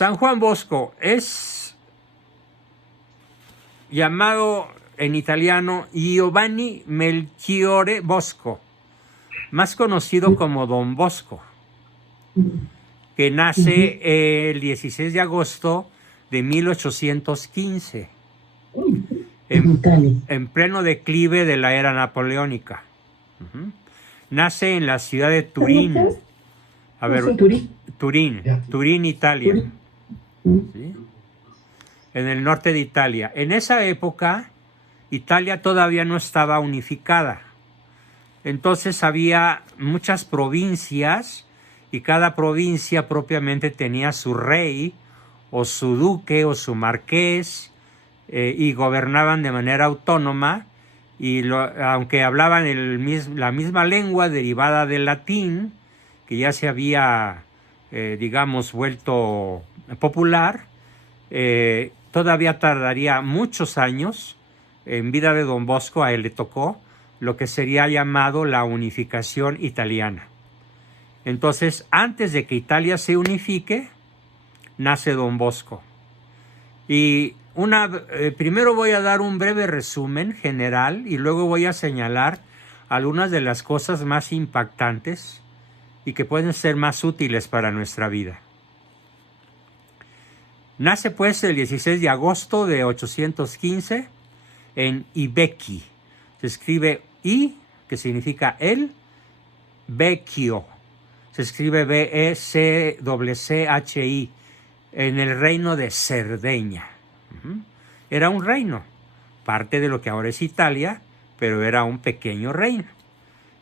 San Juan Bosco es llamado en italiano Giovanni Melchiorre Bosco, más conocido como Don Bosco, que nace el 16 de agosto de 1815, en pleno declive de la era napoleónica. Nace en la ciudad de Turín. A ver, Turín, Italia. ¿Sí? En el norte de Italia. En esa época, Italia todavía no estaba unificada. Entonces había muchas provincias y cada provincia propiamente tenía su rey o su duque o su marqués y gobernaban de manera autónoma y aunque hablaban la misma lengua derivada del latín, que ya se había, digamos, vuelto popular, todavía tardaría muchos años. En vida de Don Bosco a él le tocó lo que sería llamado la unificación italiana. Entonces, antes de que Italia se unifique, nace Don Bosco. Y primero voy a dar un breve resumen general y luego voy a señalar algunas de las cosas más impactantes y que pueden ser más útiles para nuestra vida. Nace pues el 16 de agosto de 815 en Ibecchi. Se escribe I, que significa el, Vecchio. Se escribe B-E-C-C-H-I, en el reino de Cerdeña. Era un reino, parte de lo que ahora es Italia, pero era un pequeño reino.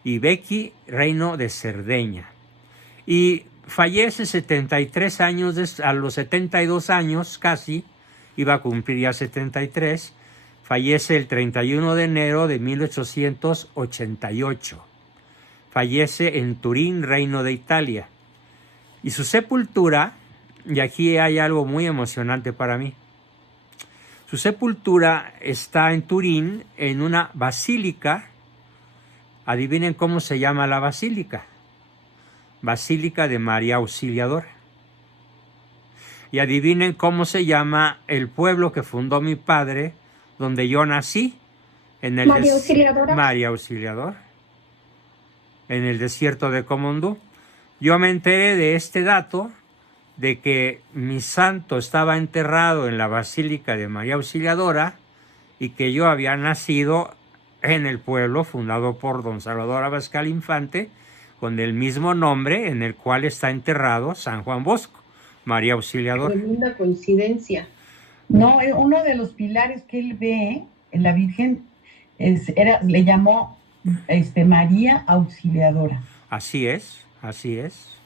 Ibecchi, reino de Cerdeña. Y fallece 73 años, a los 72 años casi, iba a cumplir ya 73, fallece el 31 de enero de 1888. Fallece en Turín, reino de Italia. Y su sepultura, y aquí hay algo muy emocionante para mí, su sepultura está en Turín, en una basílica. Adivinen cómo se llama la basílica. Basílica de María Auxiliadora. Y adivinen cómo se llama el pueblo que fundó mi padre, donde yo nací, en el María Auxiliadora. María Auxiliadora, en el desierto de Comondú. Yo me enteré de este dato, de que mi santo estaba enterrado en la Basílica de María Auxiliadora y que yo había nacido en el pueblo fundado por don Salvador Abascal Infante, con el mismo nombre en el cual está enterrado San Juan Bosco, María Auxiliadora. Tremenda coincidencia. No, uno de los pilares que él ve en la Virgen le llamó María Auxiliadora. Así es, así es.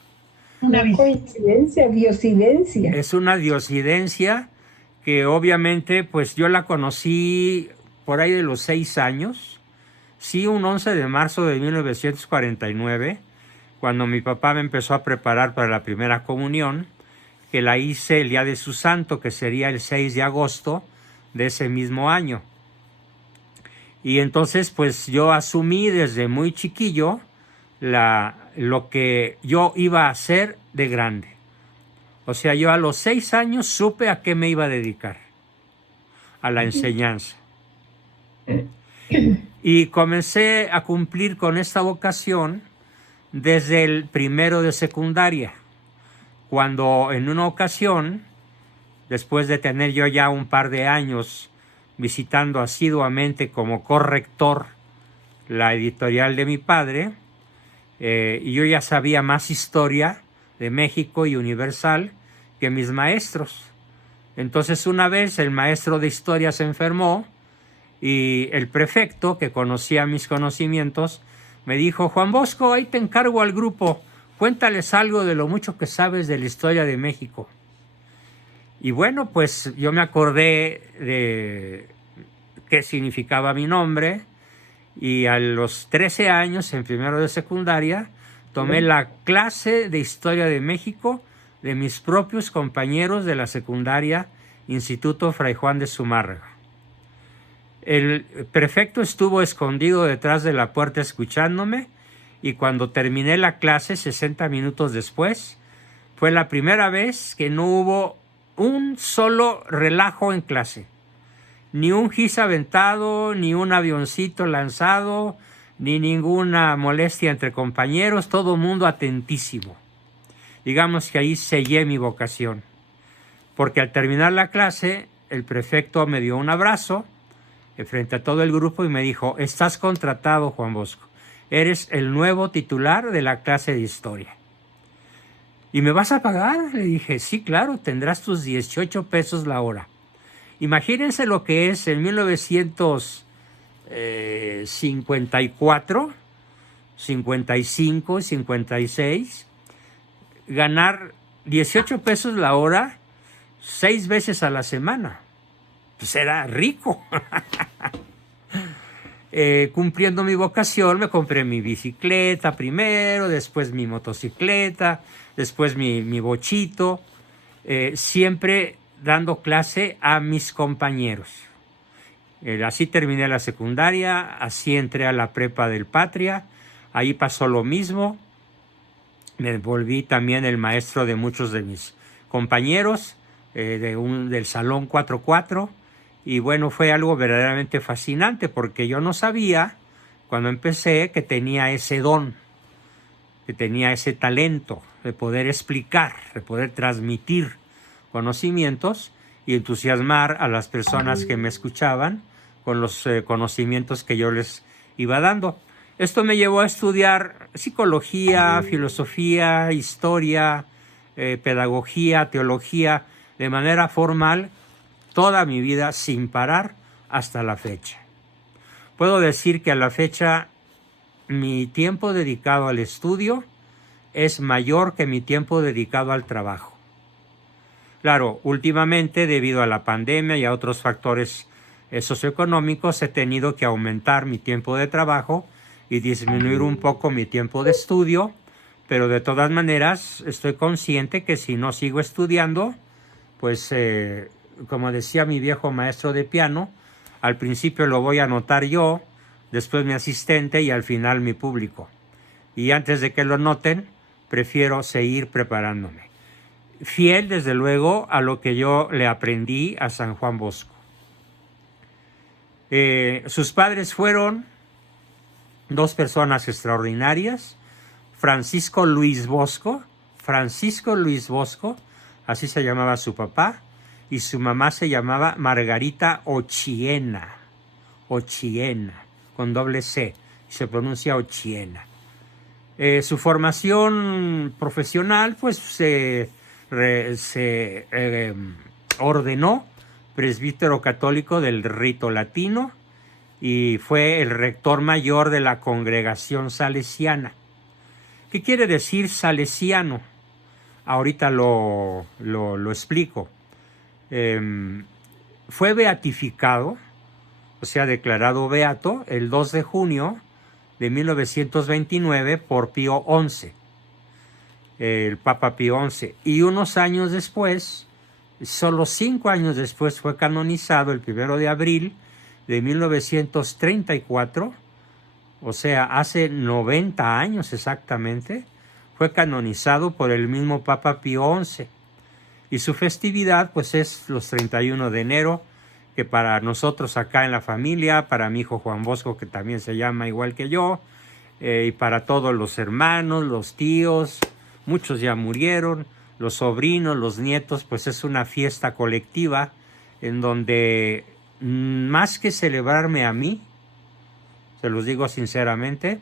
Una coincidencia, diosidencia. Es una diosidencia que obviamente pues yo la conocí por ahí de los 6 años. Sí, un 11 de marzo de 1949, cuando mi papá me empezó a preparar para la primera comunión, que la hice el día de su santo, que sería el 6 de agosto de ese mismo año. Y entonces pues yo asumí desde muy chiquillo lo que yo iba a hacer de grande. O sea, yo a los 6 años supe a qué me iba a dedicar, a la enseñanza. Y comencé a cumplir con esta vocación desde el primero de secundaria, cuando en una ocasión, después de tener yo ya un par de años visitando asiduamente como corrector la editorial de mi padre, y yo ya sabía más historia de México y Universal que mis maestros. Entonces una vez el maestro de historia se enfermó y el prefecto, que conocía mis conocimientos, me dijo: Juan Bosco, ahí te encargo al grupo, cuéntales algo de lo mucho que sabes de la historia de México. Y bueno, pues yo me acordé de qué significaba mi nombre, y a los 13 años, en primero de secundaria, tomé la clase de Historia de México de mis propios compañeros de la secundaria Instituto Fray Juan de Zumárraga. El prefecto estuvo escondido detrás de la puerta escuchándome, y cuando terminé la clase, 60 minutos después, fue la primera vez que no hubo un solo relajo en clase. Ni un gis aventado, ni un avioncito lanzado, ni ninguna molestia entre compañeros, todo mundo atentísimo. Digamos que ahí sellé mi vocación, porque al terminar la clase, el prefecto me dio un abrazo frente a todo el grupo y me dijo: estás contratado, Juan Bosco, eres el nuevo titular de la clase de historia. ¿Y me vas a pagar? Le dije: sí, claro, tendrás tus 18 pesos la hora. Imagínense lo que es en 1954, 55, 56, ganar 18 pesos la hora 6 veces a la semana. Pues era rico. Cumpliendo mi vocación, me compré mi bicicleta primero, después mi motocicleta, después mi bochito, siempre dando clase a mis compañeros. Así terminé la secundaria, así entré a la prepa del Patria, ahí pasó lo mismo, me volví también el maestro de muchos de mis compañeros, del Salón 4-4, y bueno, fue algo verdaderamente fascinante porque yo no sabía cuando empecé que tenía ese don, que tenía ese talento de poder explicar, de poder transmitir conocimientos y entusiasmar a las personas que me escuchaban con los conocimientos que yo les iba dando. Esto me llevó a estudiar psicología, filosofía, historia, pedagogía, teología, de manera formal, toda mi vida sin parar hasta la fecha. Puedo decir que a la fecha mi tiempo dedicado al estudio es mayor que mi tiempo dedicado al trabajo. Claro, últimamente, debido a la pandemia y a otros factores socioeconómicos, he tenido que aumentar mi tiempo de trabajo y disminuir un poco mi tiempo de estudio, pero de todas maneras estoy consciente que si no sigo estudiando, pues como decía mi viejo maestro de piano, al principio lo voy a anotar yo, después mi asistente y al final mi público. Y antes de que lo noten, prefiero seguir preparándome. Fiel, desde luego, a lo que yo le aprendí a San Juan Bosco. Sus padres fueron dos personas extraordinarias, Francisco Luis Bosco, así se llamaba su papá, y su mamá se llamaba Margarita Ochiena, con doble C, se pronuncia Ochiena. Su formación profesional, pues se ordenó presbítero católico del rito latino y fue el rector mayor de la congregación salesiana. ¿Qué quiere decir salesiano? Ahorita lo explico. Fue beatificado, o sea, declarado beato, el 2 de junio de 1929 por Pío XI, el Papa Pío XI. Y unos años después, solo 5 años después, fue canonizado el 1 de abril de 1934, o sea, hace 90 años exactamente, fue canonizado por el mismo Papa Pío XI. Y su festividad, pues, es los 31 de enero, que para nosotros acá en la familia, para mi hijo Juan Bosco, que también se llama igual que yo, y para todos los hermanos, los tíos, muchos ya murieron, los sobrinos, los nietos, pues es una fiesta colectiva en donde más que celebrarme a mí, se los digo sinceramente,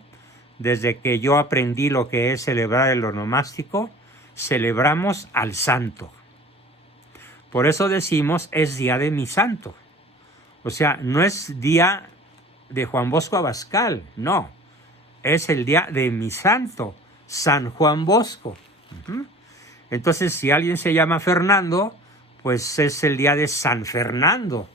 desde que yo aprendí lo que es celebrar el onomástico, celebramos al santo. Por eso decimos, es día de mi santo. O sea, no es día de Juan Bosco Abascal, no. Es el día de mi santo, San Juan Bosco. Entonces, si alguien se llama Fernando, pues es el día de San Fernando.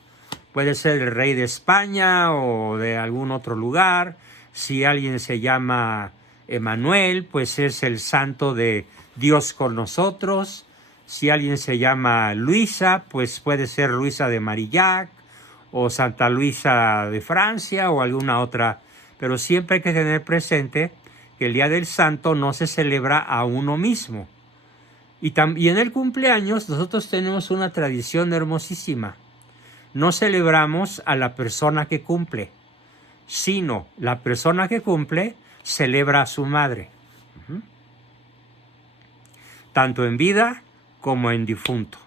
Puede ser el rey de España o de algún otro lugar. Si alguien se llama Emanuel, pues es el santo de Dios con nosotros. Si alguien se llama Luisa, pues puede ser Luisa de Marillac o Santa Luisa de Francia o alguna otra. Pero siempre hay que tener presente que el Día del Santo no se celebra a uno mismo. Y en el cumpleaños nosotros tenemos una tradición hermosísima. No celebramos a la persona que cumple, sino la persona que cumple celebra a su madre. Tanto en vida como en difunto.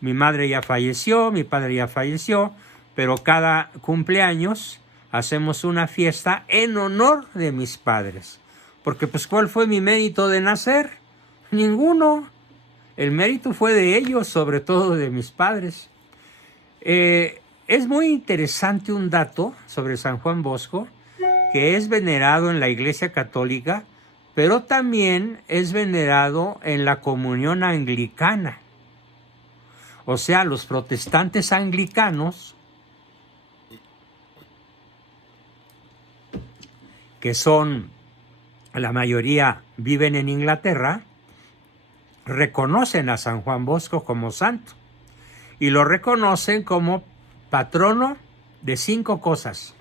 Mi madre ya falleció, mi padre ya falleció, pero cada cumpleaños hacemos una fiesta en honor de mis padres. Porque pues ¿cuál fue mi mérito de nacer? Ninguno. El mérito fue de ellos, sobre todo de mis padres. Es muy interesante un dato sobre San Juan Bosco, que es venerado en la Iglesia Católica, pero también es venerado en la comunión anglicana. O sea, los protestantes anglicanos, que son, la mayoría viven en Inglaterra, reconocen a San Juan Bosco como santo y lo reconocen como patrono de 5 cosas.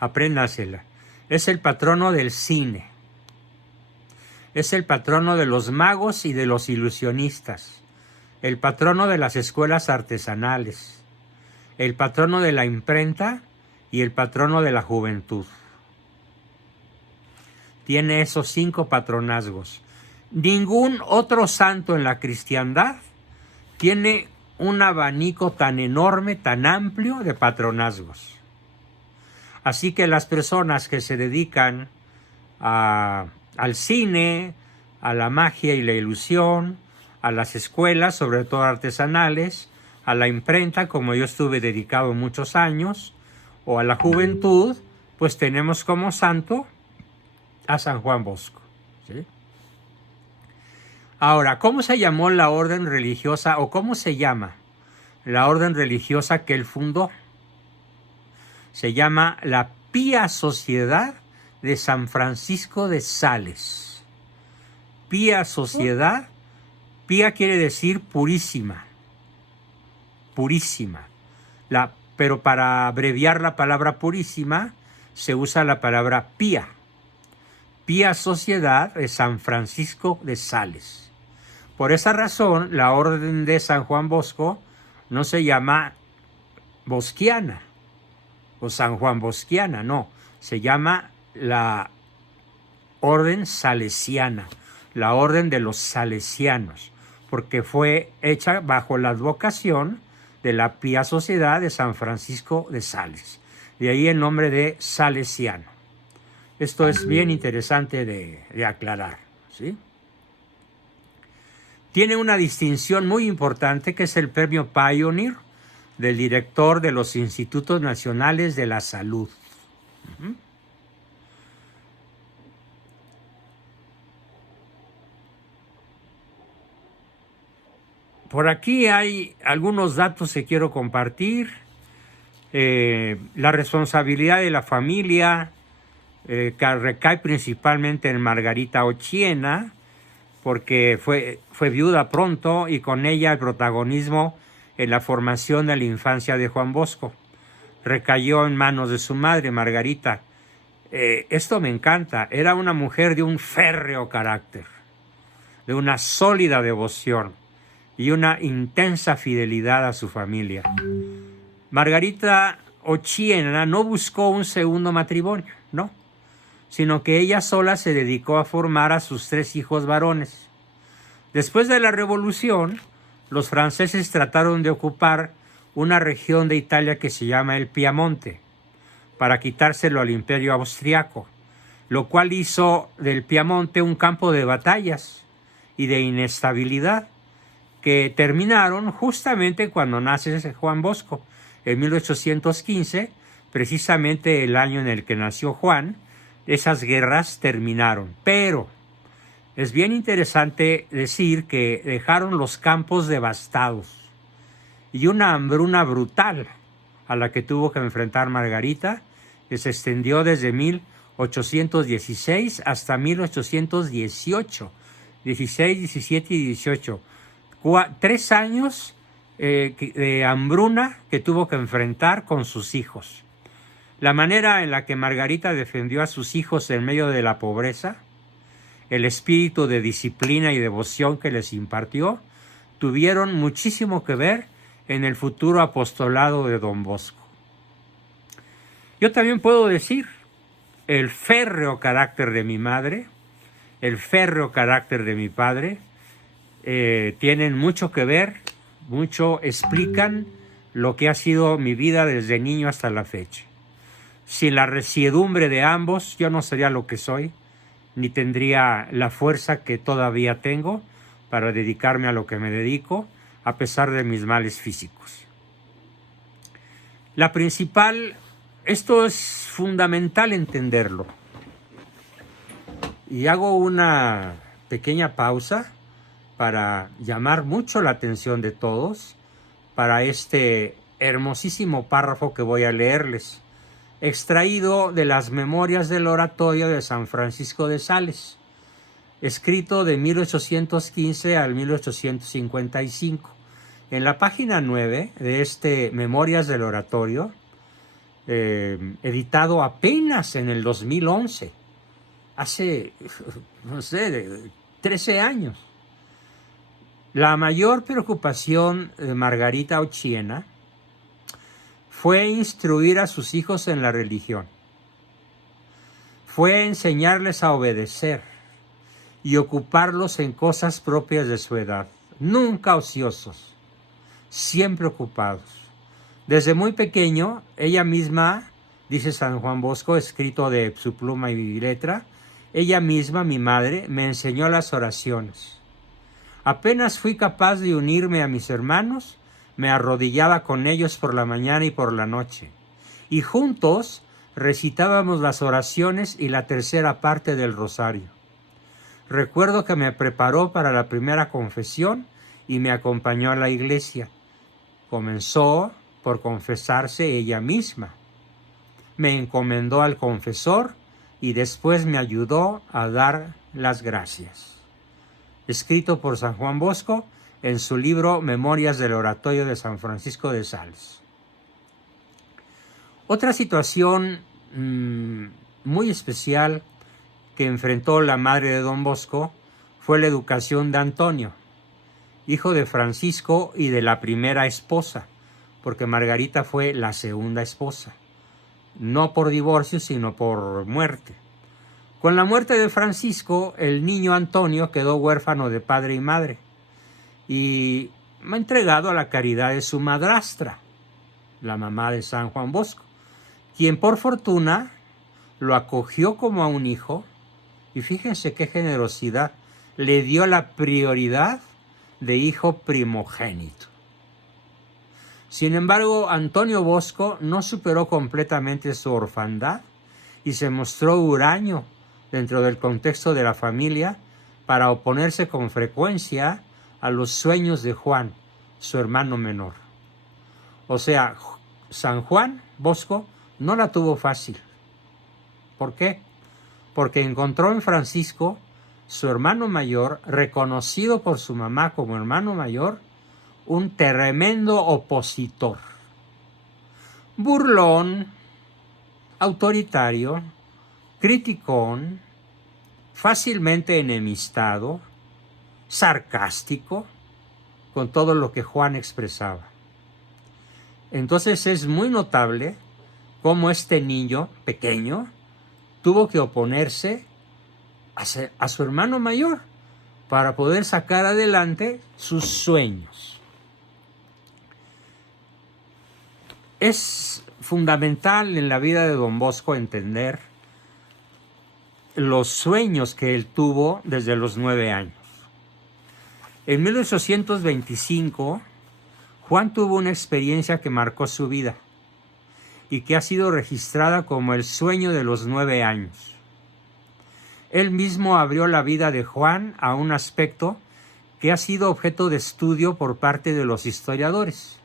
Apréndasela. Es el patrono del cine. Es el patrono de los magos y de los ilusionistas. El patrono de las escuelas artesanales. El patrono de la imprenta y el patrono de la juventud. Tiene esos 5 patronazgos. Ningún otro santo en la cristiandad tiene un abanico tan enorme, tan amplio de patronazgos. Así que las personas que se dedican al cine, a la magia y la ilusión, a las escuelas, sobre todo artesanales, a la imprenta, como yo estuve dedicado muchos años, o a la juventud, pues tenemos como santo a San Juan Bosco. ¿Sí? Ahora, ¿cómo se llamó la orden religiosa o cómo se llama la orden religiosa que él fundó? Se llama la Pía Sociedad de San Francisco de Sales. Pía Sociedad, pía quiere decir purísima, purísima. Pero para abreviar la palabra purísima se usa la palabra pía. Pía Sociedad de San Francisco de Sales. Por esa razón, la orden de San Juan Bosco no se llama bosquiana o San Juan Bosquiana, no. Se llama la orden salesiana, la orden de los salesianos, porque fue hecha bajo la advocación de la Pía Sociedad de San Francisco de Sales. De ahí el nombre de salesiano. Esto es bien interesante de aclarar, ¿sí? Tiene una distinción muy importante que es el premio Pioneer del director de los Institutos Nacionales de la Salud. Por aquí hay algunos datos que quiero compartir. La responsabilidad de la familia que recae principalmente en Margarita Ochiena, porque fue viuda pronto y con ella el protagonismo en la formación de la infancia de Juan Bosco. Recayó en manos de su madre, Margarita. Esto me encanta. Era una mujer de un férreo carácter, de una sólida devoción y una intensa fidelidad a su familia. Margarita Ochiena no buscó un segundo matrimonio, no, sino que ella sola se dedicó a formar a sus 3 hijos varones. Después de la Revolución, los franceses trataron de ocupar una región de Italia que se llama el Piamonte, para quitárselo al Imperio Austriaco, lo cual hizo del Piamonte un campo de batallas y de inestabilidad, que terminaron justamente cuando nace Juan Bosco, en 1815, precisamente el año en el que nació Juan. Esas guerras terminaron, pero es bien interesante decir que dejaron los campos devastados y una hambruna brutal a la que tuvo que enfrentar Margarita, que se extendió desde 1816 hasta 1818, 16, 17 y 18. 3 años de hambruna que tuvo que enfrentar con sus hijos. La manera en la que Margarita defendió a sus hijos en medio de la pobreza el espíritu de disciplina y devoción que les impartió, tuvieron muchísimo que ver en el futuro apostolado de Don Bosco. Yo también puedo decir, el férreo carácter de mi madre, el férreo carácter de mi padre, tienen mucho que ver, mucho explican lo que ha sido mi vida desde niño hasta la fecha. Sin la resiedumbre de ambos, yo no sería lo que soy, ni tendría la fuerza que todavía tengo para dedicarme a lo que me dedico, a pesar de mis males físicos. La principal, esto es fundamental entenderlo. Y hago una pequeña pausa para llamar mucho la atención de todos para este hermosísimo párrafo que voy a leerles, extraído de las Memorias del Oratorio de San Francisco de Sales, escrito de 1815 al 1855. En la página 9 de este Memorias del Oratorio, editado apenas en el 2011, hace, no sé, 13 años. La mayor preocupación de Margarita Ochiena fue instruir a sus hijos en la religión. Fue enseñarles a obedecer y ocuparlos en cosas propias de su edad, nunca ociosos, siempre ocupados. Desde muy pequeño, ella misma, dice San Juan Bosco, escrito de su pluma y letra, ella misma, mi madre, me enseñó las oraciones. Apenas fui capaz de unirme a mis hermanos, me arrodillaba con ellos por la mañana y por la noche, y juntos recitábamos las oraciones y la tercera parte del rosario. Recuerdo que me preparó para la primera confesión y me acompañó a la iglesia. Comenzó por confesarse ella misma. Me encomendó al confesor y después me ayudó a dar las gracias. Escrito por San Juan Bosco en su libro Memorias del Oratorio de San Francisco de Sales. Otra situación muy especial que enfrentó la madre de Don Bosco fue la educación de Antonio, hijo de Francisco y de la primera esposa, porque Margarita fue la segunda esposa, no por divorcio, sino por muerte. Con la muerte de Francisco, el niño Antonio quedó huérfano de padre y madre y entregado a la caridad de su madrastra, la mamá de San Juan Bosco, quien por fortuna lo acogió como a un hijo y fíjense qué generosidad, le dio la prioridad de hijo primogénito. Sin embargo, Antonio Bosco no superó completamente su orfandad y se mostró huraño dentro del contexto de la familia para oponerse con frecuencia a los sueños de Juan, su hermano menor. O sea, San Juan Bosco no la tuvo fácil. ¿Por qué? Porque encontró en Francisco, su hermano mayor, reconocido por su mamá como hermano mayor, un tremendo opositor. Burlón, autoritario, criticón, fácilmente enemistado, sarcástico con todo lo que Juan expresaba. Entonces es muy notable cómo este niño pequeño tuvo que oponerse a su hermano mayor para poder sacar adelante sus sueños. Es fundamental en la vida de Don Bosco entender los sueños que él tuvo desde los 9 años. En 1825, Juan tuvo una experiencia que marcó su vida y que ha sido registrada como el sueño de los 9 años. Él mismo abrió la vida de Juan a un aspecto que ha sido objeto de estudio por parte de los historiadores.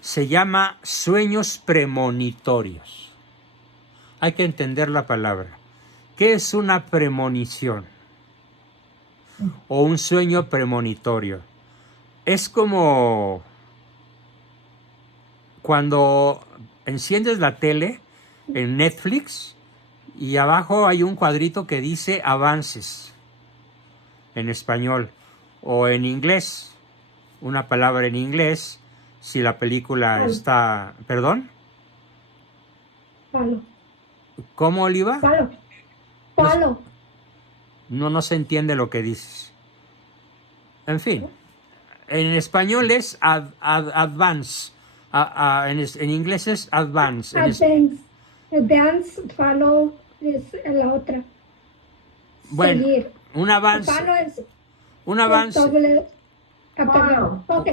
Se llama sueños premonitorios. Hay que entender la palabra. ¿Qué es una premonición? O un sueño premonitorio. Es como cuando enciendes la tele en Netflix y abajo hay un cuadrito que dice avances en español o en inglés, una palabra en inglés, si la película está... ¿Perdón? Palo. ¿Cómo, Oliva? Palo. Palo. No se entiende lo que dices. En fin, en español es advance, en inglés es advance. Advance. Advance, follow es la otra. Bueno, Seguir. un avance. Follow es Un avance. doble. Perdón. Ok,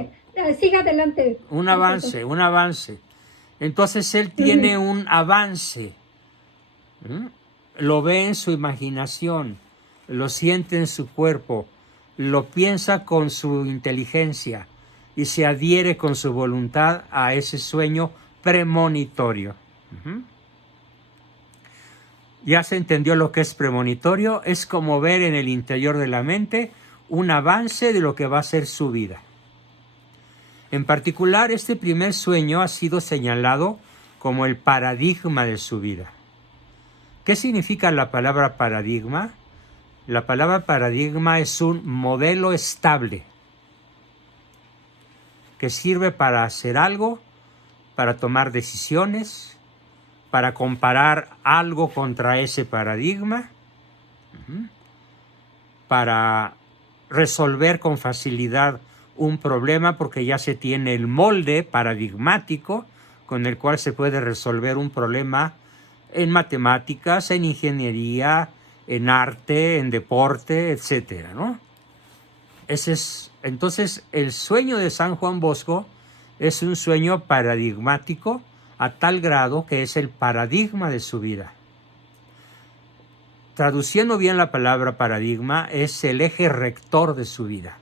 siga adelante. Un avance, un avance. Entonces él tiene un avance. Lo ve en su imaginación, lo siente en su cuerpo, lo piensa con su inteligencia y se adhiere con su voluntad a ese sueño premonitorio. ¿Ya se entendió lo que es premonitorio? Es como ver en el interior de la mente un avance de lo que va a ser su vida. En particular, este primer sueño ha sido señalado como el paradigma de su vida. ¿Qué significa la palabra paradigma? La palabra paradigma es un modelo estable que sirve para hacer algo, para tomar decisiones, para comparar algo contra ese paradigma, para resolver con facilidad un problema porque ya se tiene el molde paradigmático con el cual se puede resolver un problema en matemáticas, en ingeniería, en arte, en deporte, etcétera, ¿no? Entonces, el sueño de San Juan Bosco es un sueño paradigmático a tal grado que es el paradigma de su vida. Traduciendo bien la palabra paradigma, es el eje rector de su vida.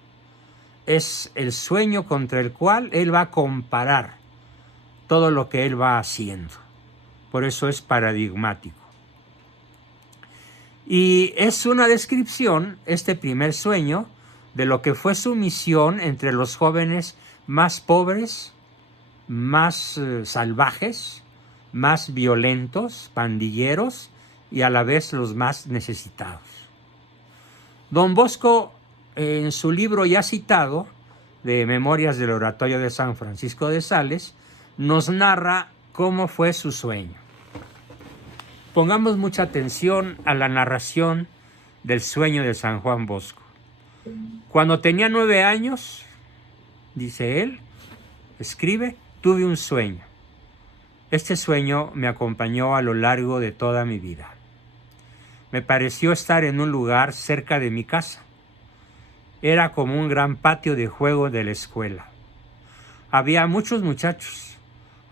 Es el sueño contra el cual él va a comparar todo lo que él va haciendo. Por eso es paradigmático. Y es una descripción, este primer sueño, de lo que fue su misión entre los jóvenes más pobres, más salvajes, más violentos, pandilleros y a la vez los más necesitados. Don Bosco, en su libro ya citado, de Memorias del Oratorio de San Francisco de Sales, nos narra cómo fue su sueño. Pongamos mucha atención a la narración del sueño de San Juan Bosco. Cuando tenía 9 años, dice él, escribe, tuve un sueño. Este sueño me acompañó a lo largo de toda mi vida. Me pareció estar en un lugar cerca de mi casa. Era como un gran patio de juego de la escuela. Había muchos muchachos.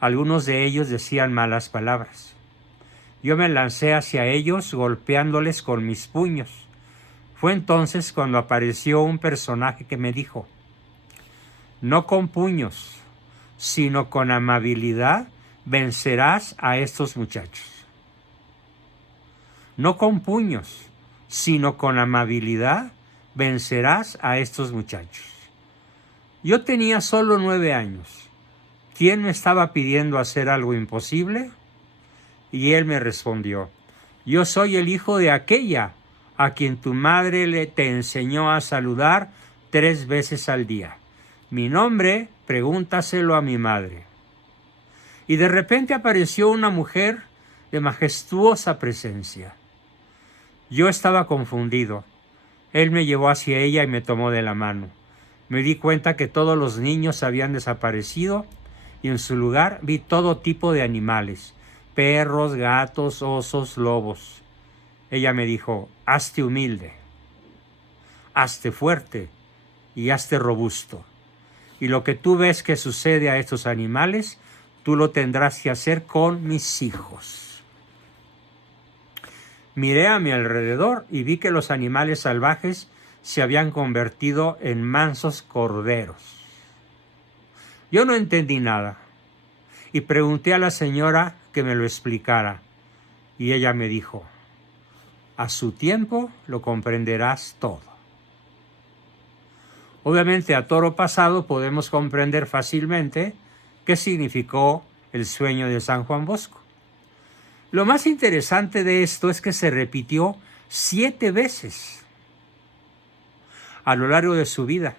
Algunos de ellos decían malas palabras. Yo me lancé hacia ellos golpeándoles con mis puños. Fue entonces cuando apareció un personaje que me dijo, no con puños, sino con amabilidad vencerás a estos muchachos. No con puños, sino con amabilidad vencerás a estos muchachos. Yo tenía solo 9 años. ¿Quién me estaba pidiendo hacer algo imposible? Y él me respondió, yo soy el hijo de aquella a quien tu madre te enseñó a saludar 3 veces al día. Mi nombre, pregúntaselo a mi madre. Y de repente apareció una mujer de majestuosa presencia. Yo estaba confundido. Él me llevó hacia ella y me tomó de la mano. Me di cuenta que todos los niños habían desaparecido y en su lugar vi todo tipo de animales, perros, gatos, osos, lobos. Ella me dijo, hazte humilde, hazte fuerte y hazte robusto. Y lo que tú ves que sucede a estos animales, tú lo tendrás que hacer con mis hijos. Miré a mi alrededor y vi que los animales salvajes se habían convertido en mansos corderos. Yo no entendí nada y pregunté a la señora que me lo explicara. Y ella me dijo, a su tiempo lo comprenderás todo. Obviamente a toro pasado podemos comprender fácilmente qué significó el sueño de San Juan Bosco. Lo más interesante de esto es que se repitió 7 veces a lo largo de su vida.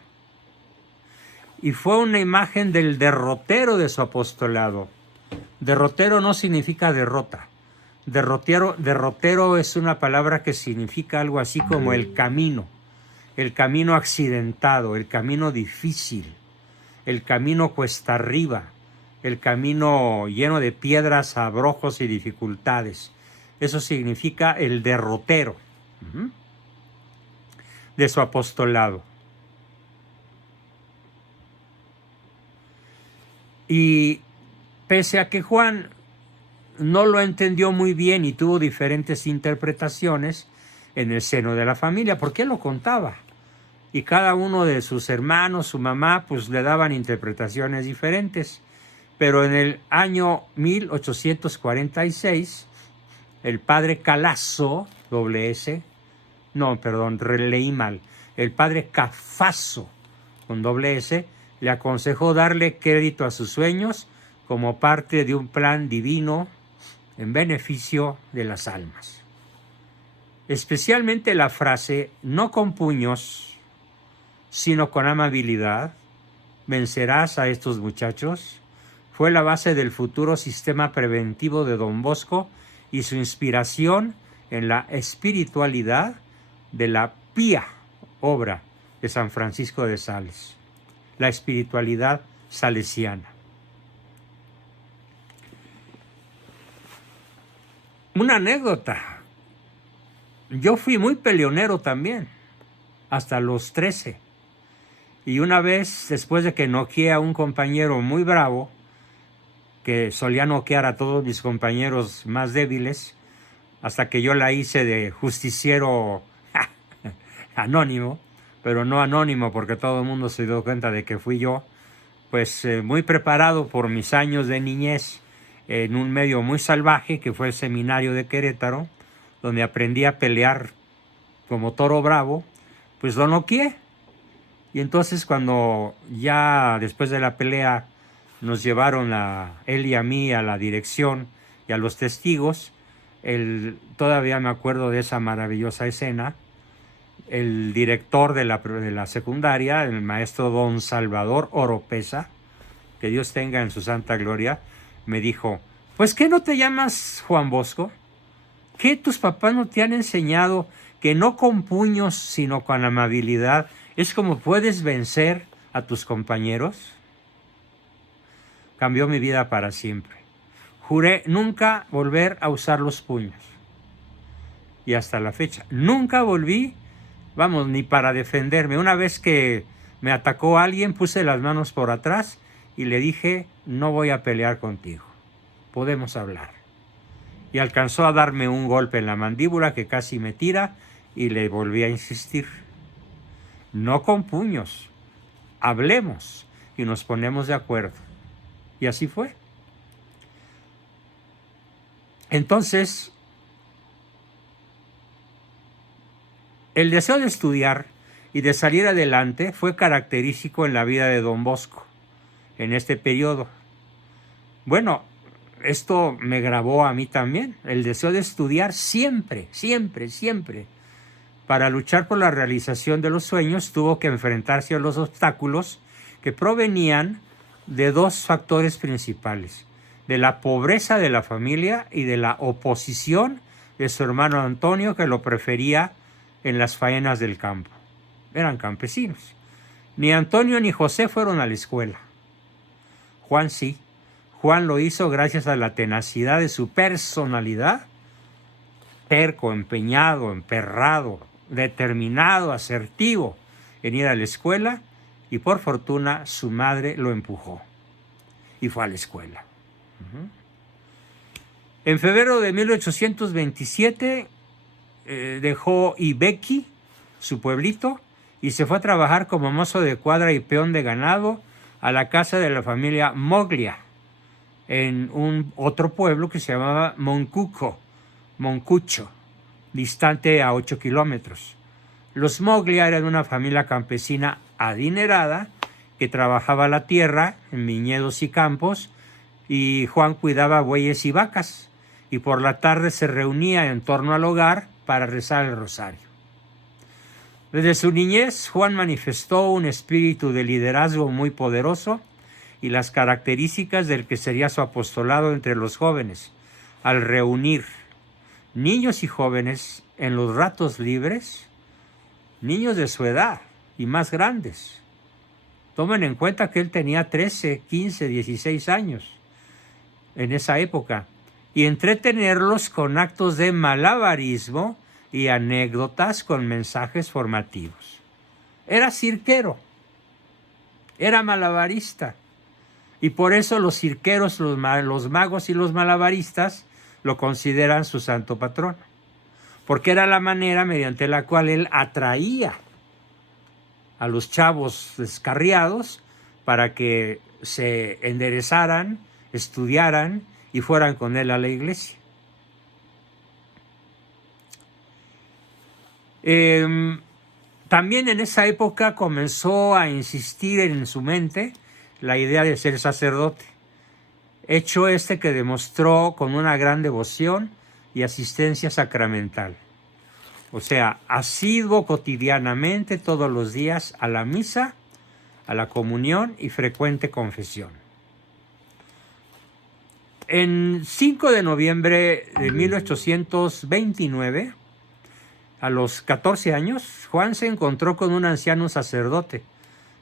Y fue una imagen del derrotero de su apostolado. Derrotero no significa derrota. Derrotero es una palabra que significa algo así como el camino accidentado, el camino difícil, el camino cuesta arriba, el camino lleno de piedras, abrojos y dificultades. Eso significa el derrotero de su apostolado. Y pese a que Juan no lo entendió muy bien y tuvo diferentes interpretaciones en el seno de la familia, porque él lo contaba. Y cada uno de sus hermanos, su mamá, pues le daban interpretaciones diferentes. Pero en el año 1846, el padre Calasso, leí mal, el padre Cafasso, con S, le aconsejó darle crédito a sus sueños como parte de un plan divino en beneficio de las almas. Especialmente la frase, no con puños, sino con amabilidad, vencerás a estos muchachos, fue la base del futuro sistema preventivo de Don Bosco y su inspiración en la espiritualidad de la pía obra de San Francisco de Sales, la espiritualidad salesiana. Una anécdota. Yo fui muy peleonero también, hasta los 13. Y una vez, después de que noqueé a un compañero muy bravo, que solía noquear a todos mis compañeros más débiles, hasta que yo la hice de justiciero anónimo, pero no anónimo porque todo el mundo se dio cuenta de que fui yo, pues muy preparado por mis años de niñez en un medio muy salvaje que fue el seminario de Querétaro, donde aprendí a pelear como toro bravo, pues lo noqueé. Y entonces cuando ya después de la pelea nos llevaron a él y a mí a la dirección y a los testigos, todavía me acuerdo de esa maravillosa escena, el director de la secundaria, el maestro don Salvador Oropesa, que Dios tenga en su santa gloria, me dijo, pues ¿qué no te llamas Juan Bosco? ¿Qué tus papás no te han enseñado que no con puños sino con amabilidad es como puedes vencer a tus compañeros? Cambió mi vida para siempre. Juré nunca volver a usar los puños. Y hasta la fecha, nunca volví, ni para defenderme. Una vez que me atacó alguien, puse las manos por atrás y le dije, no voy a pelear contigo. Podemos hablar. Y alcanzó a darme un golpe en la mandíbula que casi me tira y le volví a insistir. No con puños. Hablemos y nos ponemos de acuerdo. Y así fue. Entonces, el deseo de estudiar y de salir adelante fue característico en la vida de Don Bosco en este periodo. Bueno, esto me grabó a mí también, el deseo de estudiar siempre. Para luchar por la realización de los sueños tuvo que enfrentarse a los obstáculos que provenían de 2 factores principales, de la pobreza de la familia y de la oposición de su hermano Antonio, que lo prefería en las faenas del campo. Eran campesinos. Ni Antonio ni José fueron a la escuela. Juan sí. Juan lo hizo gracias a la tenacidad de su personalidad, terco, empeñado, emperrado, determinado, asertivo en ir a la escuela, y por fortuna su madre lo empujó y fue a la escuela. En febrero de 1827 dejó Ibequi, su pueblito, y se fue a trabajar como mozo de cuadra y peón de ganado a la casa de la familia Moglia, en otro pueblo que se llamaba Moncucho, distante a 8 kilómetros. Los Moglia eran una familia campesina adinerada que trabajaba la tierra en viñedos y campos, y Juan cuidaba bueyes y vacas, y por la tarde se reunía en torno al hogar para rezar el rosario. Desde su niñez, Juan manifestó un espíritu de liderazgo muy poderoso y las características del que sería su apostolado entre los jóvenes, al reunir niños y jóvenes en los ratos libres, niños de su edad y más grandes. Tomen en cuenta que él tenía 13, 15, 16 años en esa época, y entretenerlos con actos de malabarismo y anécdotas con mensajes formativos. Era cirquero, era malabarista, y por eso los cirqueros, los magos y los malabaristas lo consideran su santo patrono, porque era la manera mediante la cual él atraía a los chavos descarriados para que se enderezaran, estudiaran y fueran con él a la iglesia. También en esa época comenzó a insistir en su mente la idea de ser sacerdote, hecho que demostró con una gran devoción y asistencia sacramental. O sea, asiduo cotidianamente todos los días a la misa, a la comunión y frecuente confesión. En 5 de noviembre de 1829, a los 14 años, Juan se encontró con un anciano sacerdote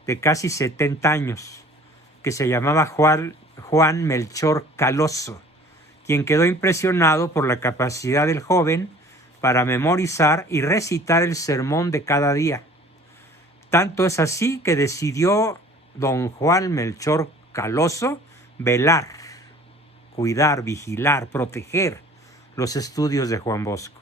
de casi 70 años, que se llamaba Juan Melchor Caloso, quien quedó impresionado por la capacidad del joven para memorizar y recitar el sermón de cada día. Tanto es así que decidió don Juan Melchor Caloso velar, cuidar, vigilar, proteger los estudios de Juan Bosco.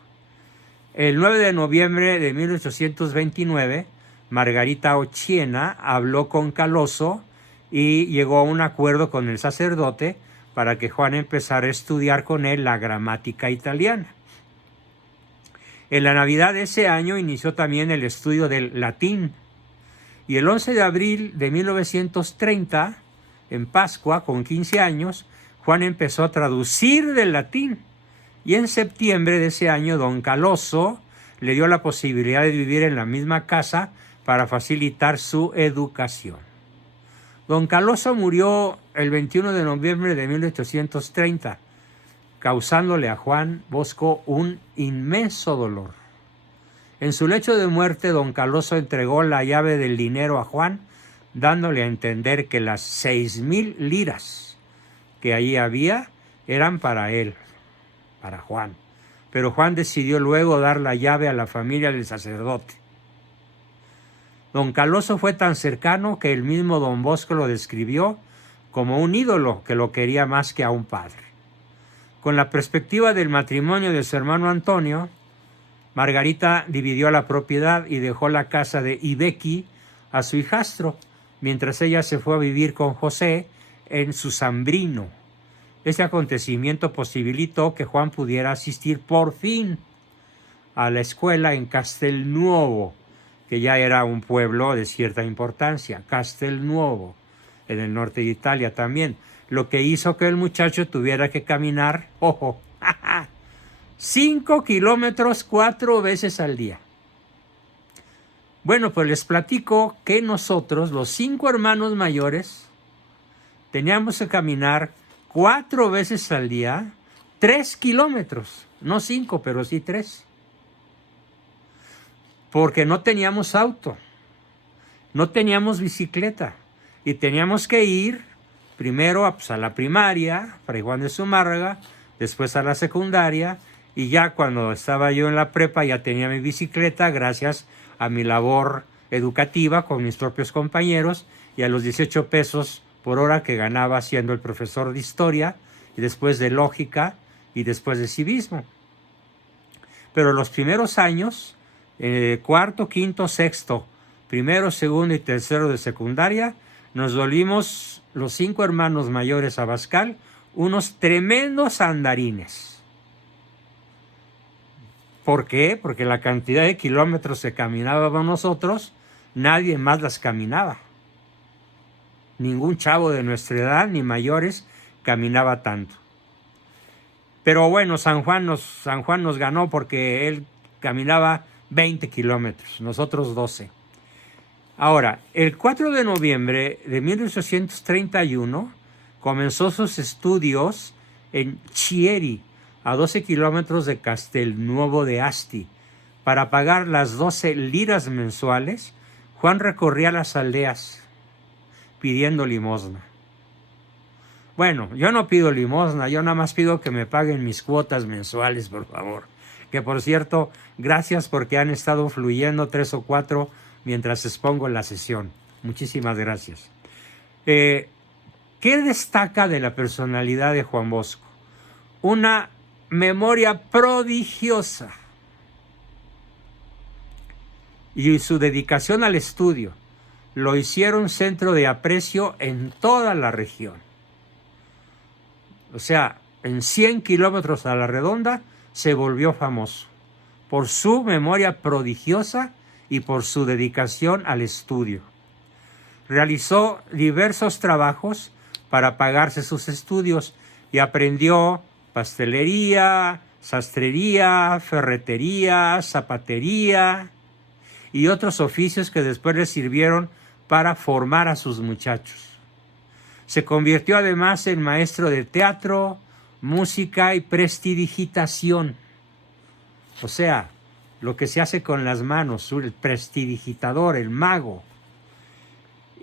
El 9 de noviembre de 1829, Margarita Ochiena habló con Caloso y llegó a un acuerdo con el sacerdote para que Juan empezara a estudiar con él la gramática italiana. En la Navidad de ese año inició también el estudio del latín, y el 11 de abril de 1930, en Pascua, con 15 años, Juan empezó a traducir del latín, y en septiembre de ese año don Caloso le dio la posibilidad de vivir en la misma casa para facilitar su educación. Don Caloso murió el 21 de noviembre de 1830, causándole a Juan Bosco un inmenso dolor. En su lecho de muerte, don Caloso entregó la llave del dinero a Juan, dándole a entender que las 6,000 liras que allí había eran para él, para Juan. Pero Juan decidió luego dar la llave a la familia del sacerdote. Don Caloso fue tan cercano que el mismo don Bosco lo describió como un ídolo que lo quería más que a un padre. Con la perspectiva del matrimonio de su hermano Antonio, Margarita dividió la propiedad y dejó la casa de Ibequi a su hijastro, mientras ella se fue a vivir con José en Susambrino. Este acontecimiento posibilitó que Juan pudiera asistir por fin a la escuela en Castelnuovo, que ya era un pueblo de cierta importancia, Castelnuovo, en el norte de Italia también, lo que hizo que el muchacho tuviera que caminar, 5 kilómetros 4 veces al día. Bueno, pues les platico que nosotros, los 5 hermanos mayores, teníamos que caminar 4 veces al día, 3 kilómetros, no 5, pero sí 3. Porque no teníamos auto, no teníamos bicicleta, y teníamos que ir primero a la primaria, Fray Juan de Zumárraga, después a la secundaria, y ya cuando estaba yo en la prepa ya tenía mi bicicleta gracias a mi labor educativa con mis propios compañeros y a los 18 pesos por hora que ganaba siendo el profesor de historia y después de lógica y después de civismo. Pero los primeros años, cuarto, quinto, sexto, primero, segundo y tercero de secundaria, nos volvimos los 5 hermanos mayores Abascal unos tremendos andarines. ¿Por qué? Porque la cantidad de kilómetros que caminábamos nosotros, nadie más las caminaba. Ningún chavo de nuestra edad, ni mayores, caminaba tanto. Pero bueno, San Juan nos ganó porque él caminaba 20 kilómetros, nosotros 12. Ahora, el 4 de noviembre de 1831 comenzó sus estudios en Chieri, a 12 kilómetros de Castelnuovo de Asti. Para pagar las 12 liras mensuales, Juan recorría las aldeas pidiendo limosna. Bueno, yo no pido limosna, yo nada más pido que me paguen mis cuotas mensuales, por favor. Que por cierto, gracias porque han estado fluyendo 3 o 4 mientras expongo la sesión. Muchísimas gracias. ¿Qué destaca de la personalidad de Juan Bosco? Una memoria prodigiosa y su dedicación al estudio lo hicieron centro de aprecio en toda la región. O sea, en 100 kilómetros a la redonda se volvió famoso por su memoria prodigiosa y por su dedicación al estudio. Realizó diversos trabajos para pagarse sus estudios y aprendió pastelería, sastrería, ferretería, zapatería y otros oficios que después le sirvieron para formar a sus muchachos. Se convirtió además en maestro de teatro, música y prestidigitación. O sea, lo que se hace con las manos, el prestidigitador, el mago.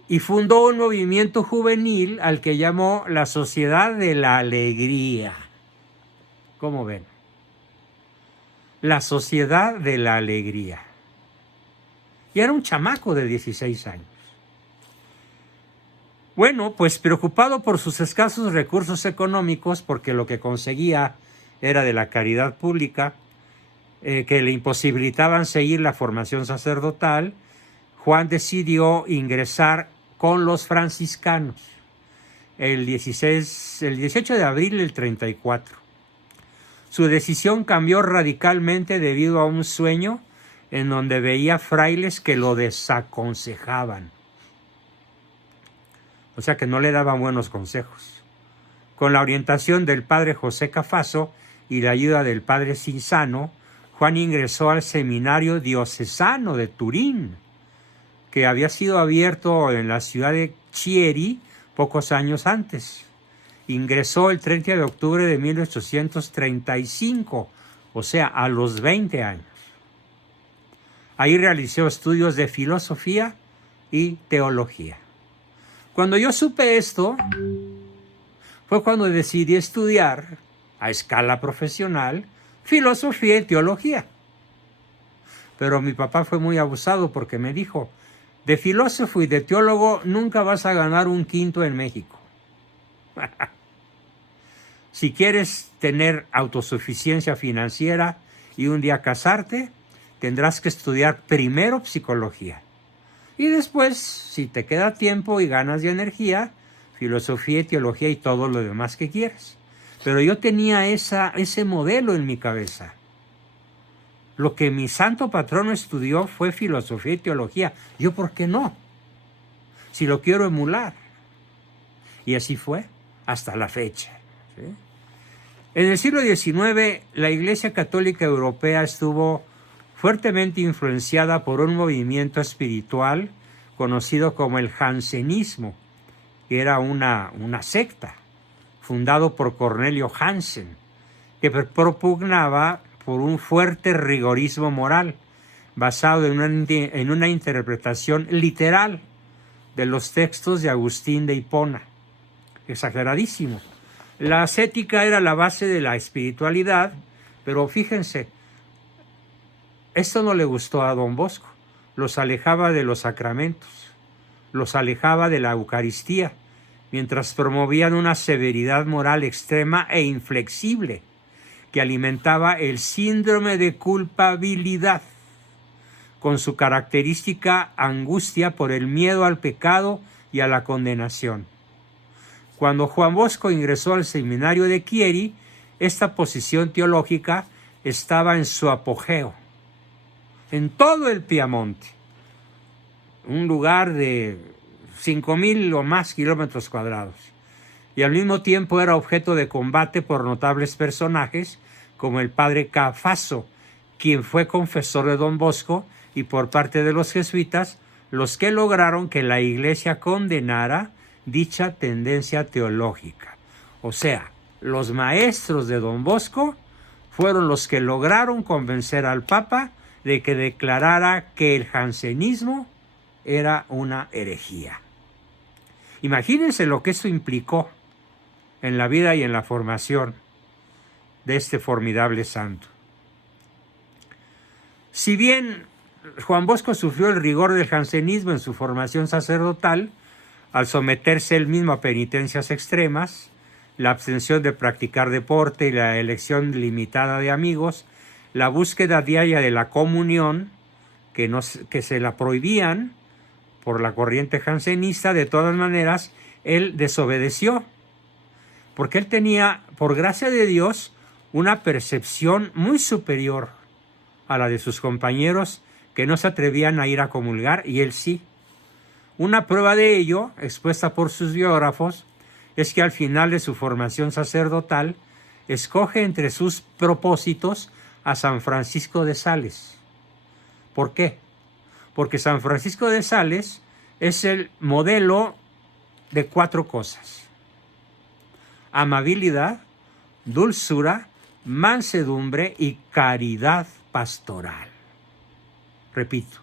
Y fundó un movimiento juvenil al que llamó la Sociedad de la Alegría. ¿Cómo ven? La Sociedad de la Alegría. Y era un chamaco de 16 años. Bueno, pues preocupado por sus escasos recursos económicos, porque lo que conseguía era de la caridad pública, que le imposibilitaban seguir la formación sacerdotal, Juan decidió ingresar con los franciscanos el 18 de abril del 34. Su decisión cambió radicalmente debido a un sueño en donde veía frailes que lo desaconsejaban. O sea que no le daban buenos consejos. Con la orientación del padre José Cafaso y la ayuda del padre Cinzano, Juan ingresó al seminario diocesano de Turín, que había sido abierto en la ciudad de Chieri pocos años antes. Ingresó el 30 de octubre de 1835, o sea, a los 20 años. Ahí realizó estudios de filosofía y teología. Cuando yo supe esto, fue cuando decidí estudiar a escala profesional filosofía y teología. Pero mi papá fue muy abusado porque me dijo, de filósofo y de teólogo nunca vas a ganar un quinto en México. Si quieres tener autosuficiencia financiera y un día casarte, tendrás que estudiar primero psicología. Y después, si te queda tiempo y ganas de energía, filosofía y teología y todo lo demás que quieras. Pero yo tenía ese modelo en mi cabeza. Lo que mi santo patrono estudió fue filosofía y teología. ¿Yo por qué no? Si lo quiero emular. Y así fue hasta la fecha. ¿Sí? En el siglo XIX, la Iglesia Católica Europea estuvo fuertemente influenciada por un movimiento espiritual conocido como el jansenismo, que era una secta fundado por Cornelio Hansen, que propugnaba por un fuerte rigorismo moral basado en una interpretación literal de los textos de Agustín de Hipona. Exageradísimo. La ascética era la base de la espiritualidad, pero fíjense, esto no le gustó a Don Bosco. Los alejaba de los sacramentos, los alejaba de la Eucaristía, mientras promovían una severidad moral extrema e inflexible que alimentaba el síndrome de culpabilidad, con su característica angustia por el miedo al pecado y a la condenación. Cuando Juan Bosco ingresó al seminario de Chieri, esta posición teológica estaba en su apogeo. En todo el Piamonte, un lugar de 5,000 o más kilómetros cuadrados. y al mismo tiempo era objeto de combate por notables personajes como el padre Cafaso, quien fue confesor de Don Bosco, y por parte de los jesuitas, los que lograron que la Iglesia condenara dicha tendencia teológica. O sea, los maestros de Don Bosco fueron los que lograron convencer al Papa de que declarara que el jansenismo era una herejía. Imagínense lo que eso implicó en la vida y en la formación de este formidable santo. Si bien Juan Bosco sufrió el rigor del jansenismo en su formación sacerdotal, al someterse él mismo a penitencias extremas, la abstención de practicar deporte y la elección limitada de amigos, la búsqueda diaria de la comunión, que se la prohibían por la corriente jansenista, de todas maneras, él desobedeció, porque él tenía, por gracia de Dios, una percepción muy superior a la de sus compañeros que no se atrevían a ir a comulgar, y él sí. Una prueba de ello, expuesta por sus biógrafos, es que al final de su formación sacerdotal, escoge entre sus propósitos a San Francisco de Sales. ¿Por qué? Porque San Francisco de Sales es el modelo de 4 cosas: amabilidad, dulzura, mansedumbre y caridad pastoral. Repito,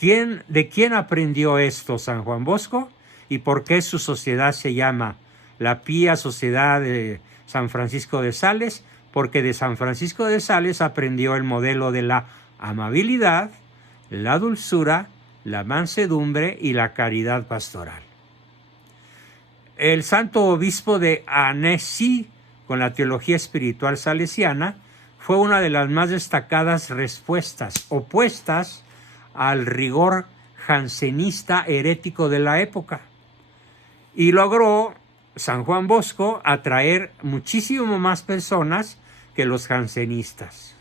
¿de quién aprendió esto San Juan Bosco? ¿Y por qué su sociedad se llama la Pía Sociedad de San Francisco de Sales? Porque de San Francisco de Sales aprendió el modelo de la amabilidad, la dulzura, la mansedumbre y la caridad pastoral. El santo obispo de Annecy, con la teología espiritual salesiana, fue una de las más destacadas respuestas opuestas al rigor jansenista herético de la época. Y logró San Juan Bosco atraer muchísimo más personas que los jansenistas.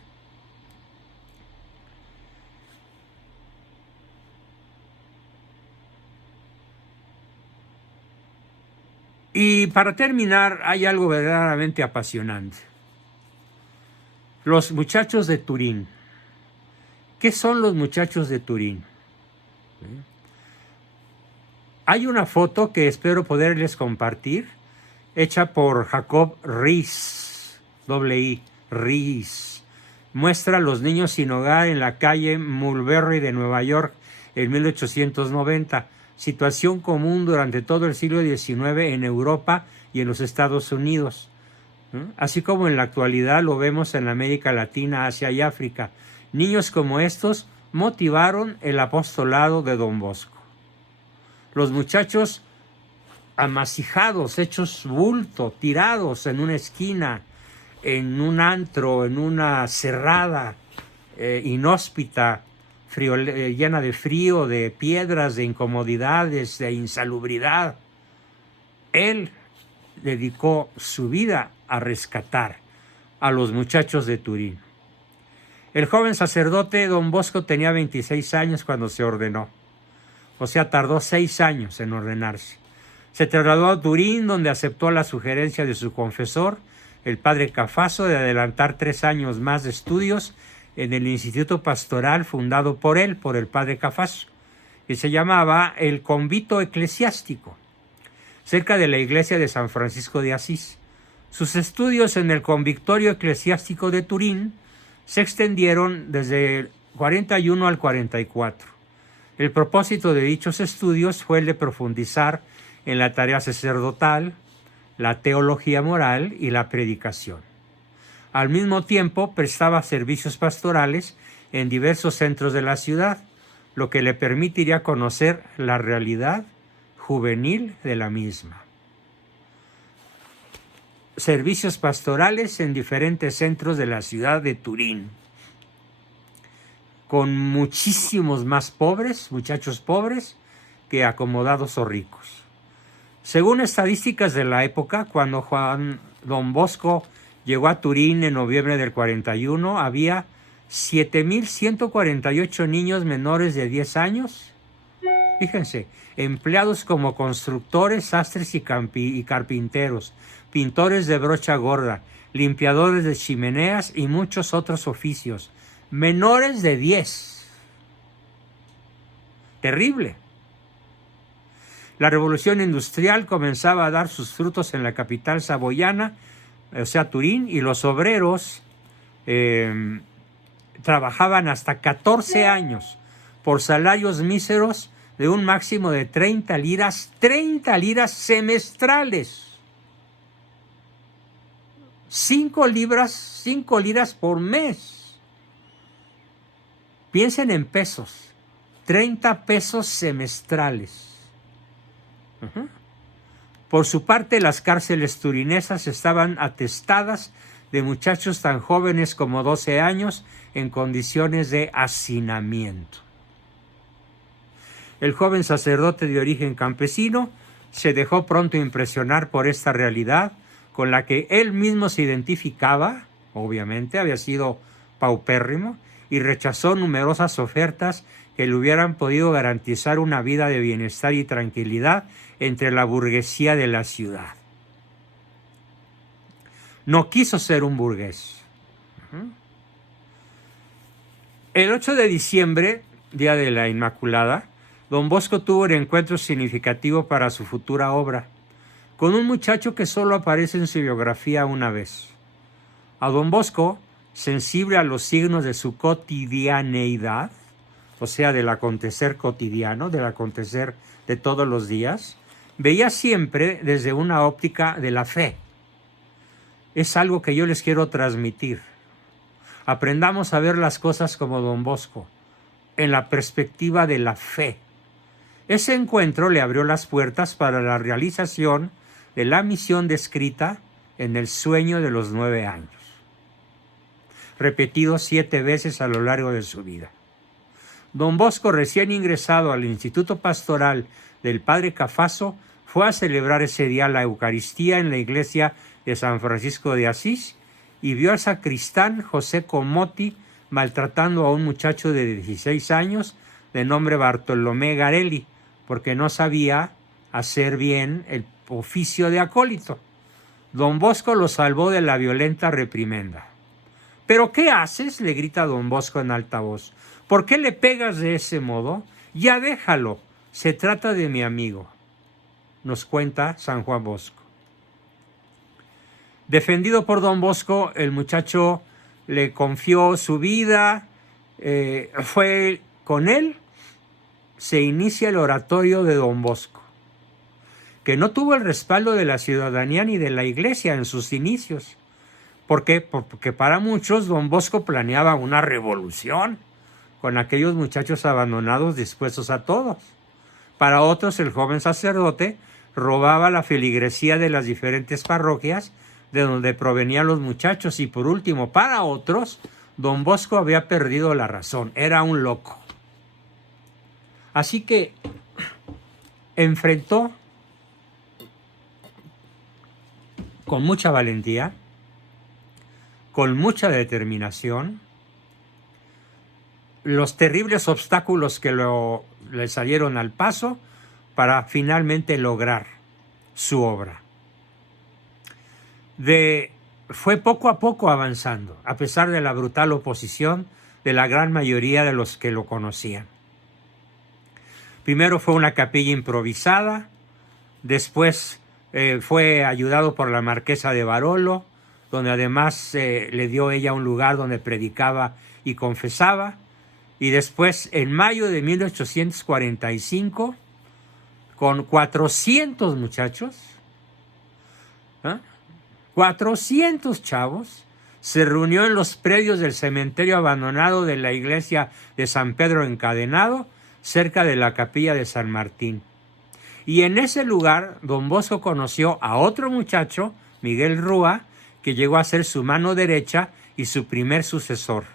Y para terminar, hay algo verdaderamente apasionante. Los muchachos de Turín. ¿Qué son los muchachos de Turín? Hay una foto que espero poderles compartir, hecha por Jacob Riis, I, Riis. Muestra a los niños sin hogar en la calle Mulberry de Nueva York en 1890, situación común durante todo el siglo XIX en Europa y en los Estados Unidos, así como en la actualidad lo vemos en América Latina, Asia y África. Niños como estos motivaron el apostolado de Don Bosco. Los muchachos amasijados, hechos bulto, tirados en una esquina, en un antro, en una cerrada, inhóspita, llena de frío, de piedras, de incomodidades, de insalubridad. Él dedicó su vida a rescatar a los muchachos de Turín. El joven sacerdote Don Bosco tenía 26 años cuando se ordenó. O sea, tardó 6 años en ordenarse. Se trasladó a Turín, donde aceptó la sugerencia de su confesor, el padre Cafaso, de adelantar 3 años más de estudios en el instituto pastoral fundado por él, por el padre Cafaso, que se llamaba el Convito Eclesiástico, cerca de la iglesia de San Francisco de Asís. Sus estudios en el Convictorio Eclesiástico de Turín se extendieron desde el 41 al 44. El propósito de dichos estudios fue el de profundizar en la tarea sacerdotal, la teología moral y la predicación. Al mismo tiempo, prestaba servicios pastorales en diversos centros de la ciudad, lo que le permitiría conocer la realidad juvenil de la misma. Servicios pastorales en diferentes centros de la ciudad de Turín, con muchísimos más pobres, muchachos pobres, que acomodados o ricos. Según estadísticas de la época, cuando Don Bosco llegó a Turín en noviembre del 41, había 7.148 niños menores de 10 años Fíjense, empleados como constructores, sastres y carpinteros, pintores de brocha gorda, limpiadores de chimeneas y muchos otros oficios. Menores de 10. Terrible. La revolución industrial comenzaba a dar sus frutos en la capital saboyana, o sea, Turín, y los obreros trabajaban hasta 14 años por salarios míseros de un máximo de 30 liras semestrales. 5 liras por mes. Piensen en pesos. 30 pesos semestrales. Por su parte, las cárceles turinesas estaban atestadas de muchachos tan jóvenes como 12 años en condiciones de hacinamiento. El joven sacerdote de origen campesino se dejó pronto impresionar por esta realidad con la que él mismo se identificaba, obviamente había sido paupérrimo, y rechazó numerosas ofertas que le hubieran podido garantizar una vida de bienestar y tranquilidad entre la burguesía de la ciudad. No quiso ser un burgués. El 8 de diciembre, día de la Inmaculada, don Bosco tuvo un encuentro significativo para su futura obra, con un muchacho que solo aparece en su biografía una vez. A don Bosco, sensible a los signos de su cotidianeidad, o sea, del acontecer cotidiano, del acontecer de todos los días, veía siempre desde una óptica de la fe. Es algo que yo les quiero transmitir. Aprendamos a ver las cosas como don Bosco, en la perspectiva de la fe. Ese encuentro le abrió las puertas para la realización de la misión descrita en el sueño de los 9 años, repetido 7 veces a lo largo de su vida. Don Bosco, recién ingresado al Instituto Pastoral del Padre Cafaso, fue a celebrar ese día la Eucaristía en la iglesia de San Francisco de Asís y vio al sacristán José Comotti maltratando a un muchacho de 16 años de nombre Bartolomé Garelli, porque no sabía hacer bien el oficio de acólito. Don Bosco lo salvó de la violenta reprimenda. ¿Pero qué haces?, le grita don Bosco en alta voz. ¿Por qué le pegas de ese modo? Ya déjalo, se trata de mi amigo, nos cuenta San Juan Bosco. Defendido por don Bosco, el muchacho le confió su vida, fue con él, se inicia el oratorio de don Bosco, que no tuvo el respaldo de la ciudadanía ni de la iglesia en sus inicios. ¿Por qué? Porque para muchos don Bosco planeaba una revolución con aquellos muchachos abandonados dispuestos a todos. Para otros, el joven sacerdote robaba la feligresía de las diferentes parroquias de donde provenían los muchachos, y por último, para otros, don Bosco había perdido la razón, era un loco. Así que enfrentó con mucha valentía, con mucha determinación, los terribles obstáculos que le salieron al paso para finalmente lograr su obra. Fue poco a poco avanzando, a pesar de la brutal oposición de la gran mayoría de los que lo conocían. Primero fue una capilla improvisada, después fue ayudado por la marquesa de Barolo, donde además le dio ella un lugar donde predicaba y confesaba, y después en mayo de 1845, con 400 muchachos, 400 chavos, se reunió en los predios del cementerio abandonado de la iglesia de San Pedro Encadenado, cerca de la capilla de San Martín. Y en ese lugar, don Bosco conoció a otro muchacho, Miguel Rúa, que llegó a ser su mano derecha y su primer sucesor.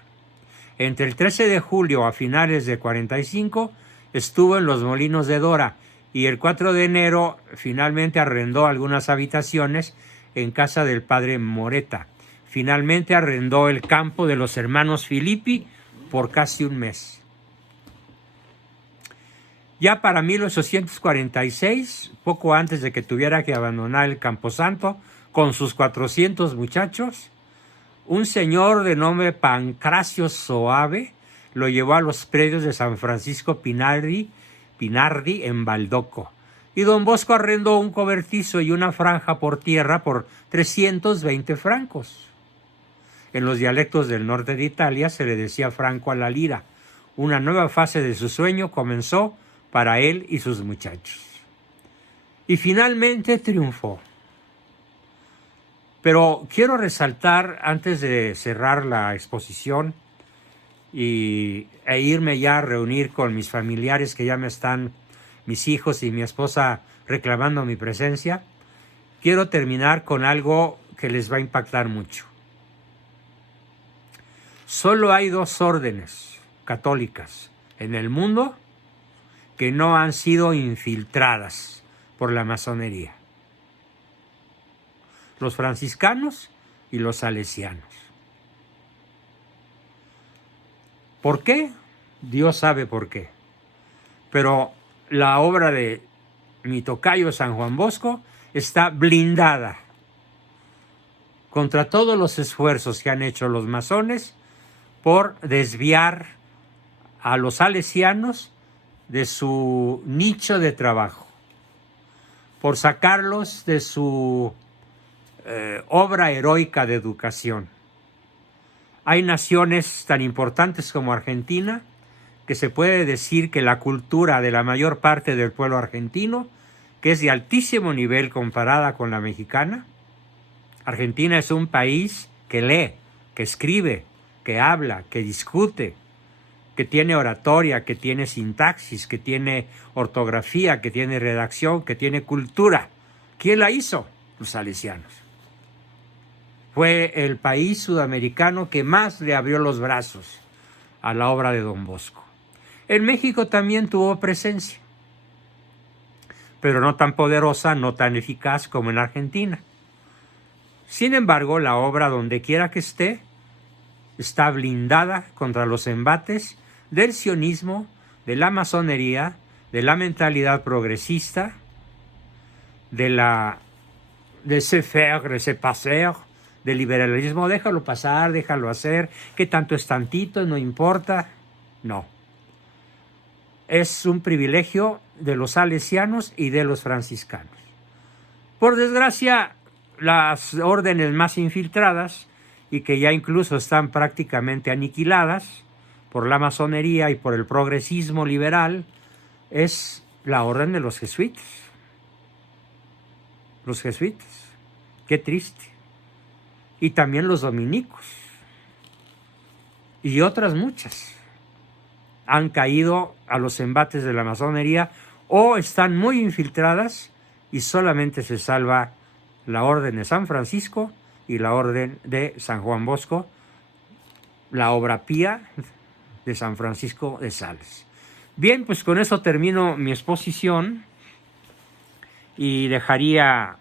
Entre el 13 de julio a finales de 45 estuvo en los Molinos de Dora, y el 4 de enero finalmente arrendó algunas habitaciones en casa del padre Moreta. Finalmente arrendó el campo de los hermanos Filippi por casi un mes. Ya para 1846, poco antes de que tuviera que abandonar el Camposanto, con sus 400 muchachos, un señor de nombre Pancracio Soave lo llevó a los predios de San Francisco Pinardi en Baldoco. Y don Bosco arrendó un cobertizo y una franja por tierra por 320 francos. En los dialectos del norte de Italia se le decía franco a la lira. Una nueva fase de su sueño comenzó para él y sus muchachos. Y finalmente triunfó. Pero quiero resaltar, antes de cerrar la exposición e irme ya a reunir con mis familiares que ya me están, mis hijos y mi esposa, reclamando mi presencia, quiero terminar con algo que les va a impactar mucho. Solo hay 2 órdenes católicas en el mundo que no han sido infiltradas por la masonería: los franciscanos y los salesianos. ¿Por qué? Dios sabe por qué. Pero la obra de mi tocayo San Juan Bosco está blindada contra todos los esfuerzos que han hecho los masones por desviar a los salesianos de su nicho de trabajo, por sacarlos de su obra heroica de educación. Hay naciones tan importantes como Argentina que se puede decir que la cultura de la mayor parte del pueblo argentino, que es de altísimo nivel comparada con la mexicana. Argentina es un país que lee, que escribe, que habla, que discute, que tiene oratoria, que tiene sintaxis, que tiene ortografía, que tiene redacción, que tiene cultura. ¿Quién la hizo? Los salesianos. Fue el país sudamericano que más le abrió los brazos a la obra de don Bosco. En México también tuvo presencia, pero no tan poderosa, no tan eficaz como en Argentina. Sin embargo, la obra, donde quiera que esté, está blindada contra los embates del sionismo, de la masonería, de la mentalidad progresista, de laissez faire, laissez passer, del liberalismo. Déjalo pasar, déjalo hacer, que tanto es tantito, no importa. No. Es un privilegio de los salesianos y de los franciscanos. Por desgracia, las órdenes más infiltradas, y que ya incluso están prácticamente aniquiladas por la masonería y por el progresismo liberal, es la orden de los jesuitas. Los jesuitas. Qué triste. Y también los dominicos. Y otras muchas han caído a los embates de la masonería o están muy infiltradas, y solamente se salva la orden de San Francisco y la orden de San Juan Bosco, la obra pía de San Francisco de Sales. Bien, pues con eso termino mi exposición y dejaría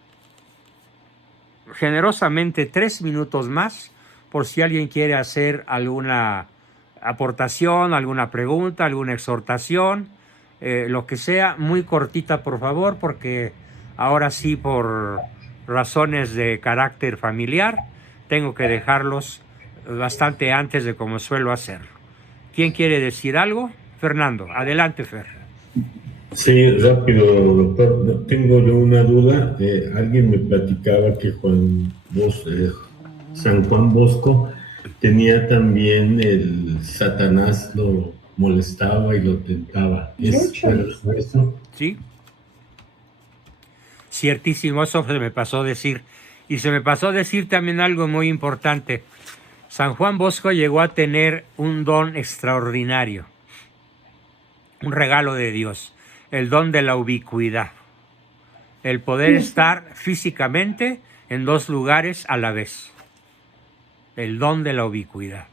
generosamente 3 minutos más por si alguien quiere hacer alguna aportación, alguna pregunta, alguna exhortación, lo que sea, muy cortita por favor, porque ahora sí, por razones de carácter familiar, tengo que dejarlos bastante antes de como suelo hacerlo. ¿Quién quiere decir algo? Fernando, adelante, Fer. Sí, rápido, doctor. Tengo yo una duda. Alguien me platicaba que San Juan Bosco tenía también el Satanás, lo molestaba y lo tentaba. ¿Es verdad eso? Sí. Ciertísimo, eso se me pasó a decir. Y se me pasó a decir también algo muy importante. San Juan Bosco llegó a tener un don extraordinario, un regalo de Dios, el don de la ubicuidad, el poder estar físicamente en 2 lugares a la vez, el don de la ubicuidad.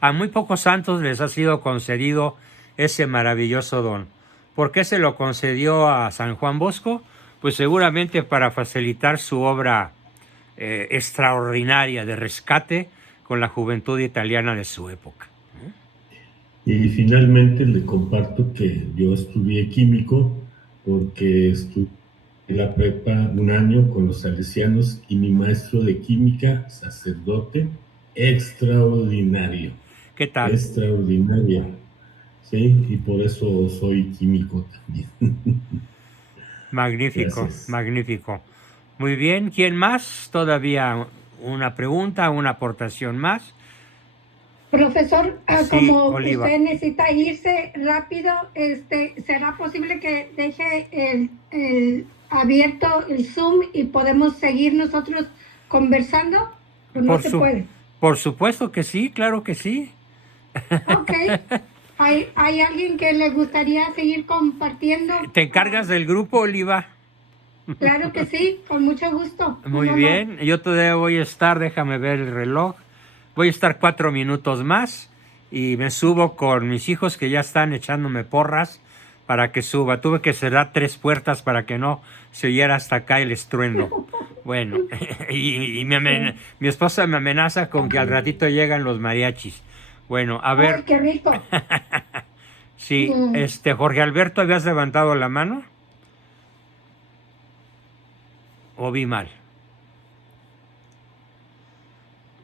A muy pocos santos les ha sido concedido ese maravilloso don. ¿Por qué se lo concedió a San Juan Bosco? Pues seguramente para facilitar su obra extraordinaria de rescate con la juventud italiana de su época. Y finalmente le comparto que yo estudié químico porque estudié la prepa un año con los salesianos y mi maestro de química, sacerdote, extraordinario. ¿Qué tal? Extraordinario. Sí, y por eso soy químico también. Magnífico, Gracias. magnífico. Muy bien, ¿quién más? Todavía una pregunta, una aportación más. Profesor, Sí, como Oliva. usted necesita irse rápido, ¿será posible que deje abierto el Zoom y podemos seguir nosotros conversando? ¿O no se puede? Por supuesto que sí, claro que sí. Ok. ¿Hay alguien que le gustaría seguir compartiendo? ¿Te encargas del grupo, Oliva? Claro que sí, con mucho gusto. Muy bien, yo todavía voy a estar, déjame ver el reloj, voy a estar 4 minutos más y me subo con mis hijos que ya están echándome porras para que suba. Tuve que cerrar 3 puertas para que no se oyera hasta acá el estruendo. Bueno, y mi esposa me amenaza con que al ratito llegan los mariachis. Bueno, a ver. ¡Ay, qué rico! Sí, Jorge Alberto, ¿habías levantado la mano? ¿O vi mal?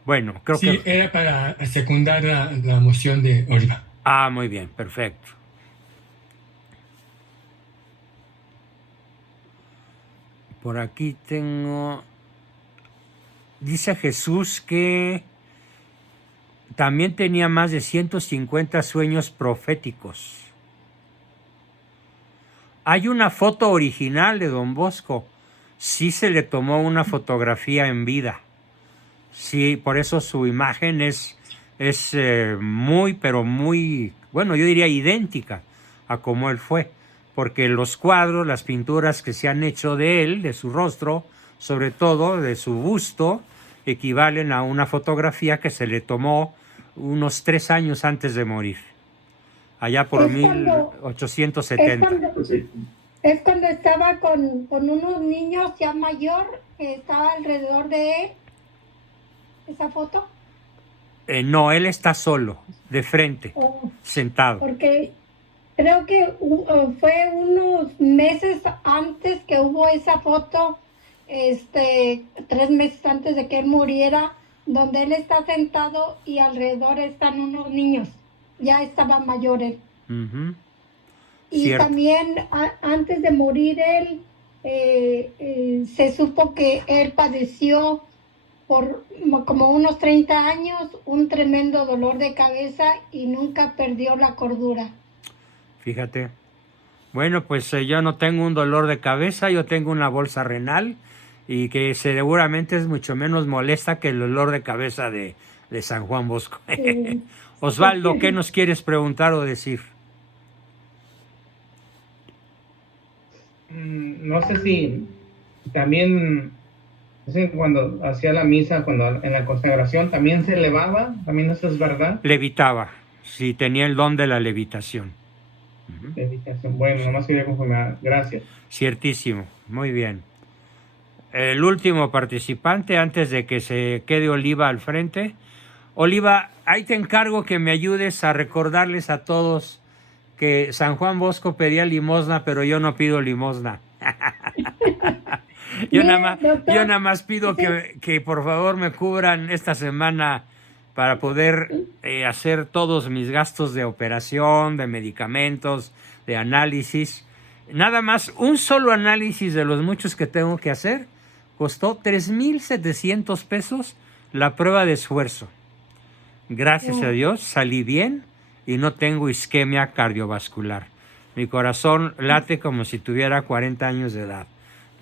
Bueno, creo sí, que... era para secundar la moción de Oliva. Ah, muy bien, perfecto. Por aquí tengo... Dice Jesús que también tenía más de 150 sueños proféticos. Hay una foto original de Don Bosco. Sí se le tomó una fotografía en vida. Sí, por eso su imagen es muy, pero muy, bueno, yo diría idéntica a como él fue. Porque los cuadros, las pinturas que se han hecho de él, de su rostro, sobre todo de su busto, equivalen a una fotografía que se le tomó unos 3 años antes de morir. Allá por 1870. Es cuando estaba con unos niños ya mayor, que estaba alrededor de él. ¿Esa foto? No, él está solo, de frente, sentado. Porque creo que fue unos meses antes que hubo esa foto, 3 meses antes de que él muriera, donde él está sentado y alrededor están unos niños. Ya estaba mayor él. Uh-huh. Y Cierto. también antes de morir él, se supo que él padeció por como unos 30 años un tremendo dolor de cabeza y nunca perdió la cordura. Fíjate. Bueno, pues yo no tengo un dolor de cabeza, yo tengo una bolsa renal y que seguramente es mucho menos molesta que el dolor de cabeza de San Juan Bosco. Sí. Osvaldo, ¿qué nos quieres preguntar o decir? No sé si también, no sé, cuando hacía la misa, cuando en la consagración, ¿también se elevaba? ¿También eso es verdad? Levitaba, sí, tenía el don de la levitación. Levitación, bueno, nomás quería confirmar, gracias. Ciertísimo, muy bien. El último participante, antes de que se quede Oliva al frente. Oliva, ahí te encargo que me ayudes a recordarles a todos que San Juan Bosco pedía limosna, pero yo no pido limosna. Yo nada más pido que por favor me cubran esta semana para poder hacer todos mis gastos de operación, de medicamentos, de análisis. Nada más, un solo análisis de los muchos que tengo que hacer costó 3,700 pesos la prueba de esfuerzo. Gracias a Dios salí bien y no tengo isquemia cardiovascular. Mi corazón late como si tuviera 40 años de edad.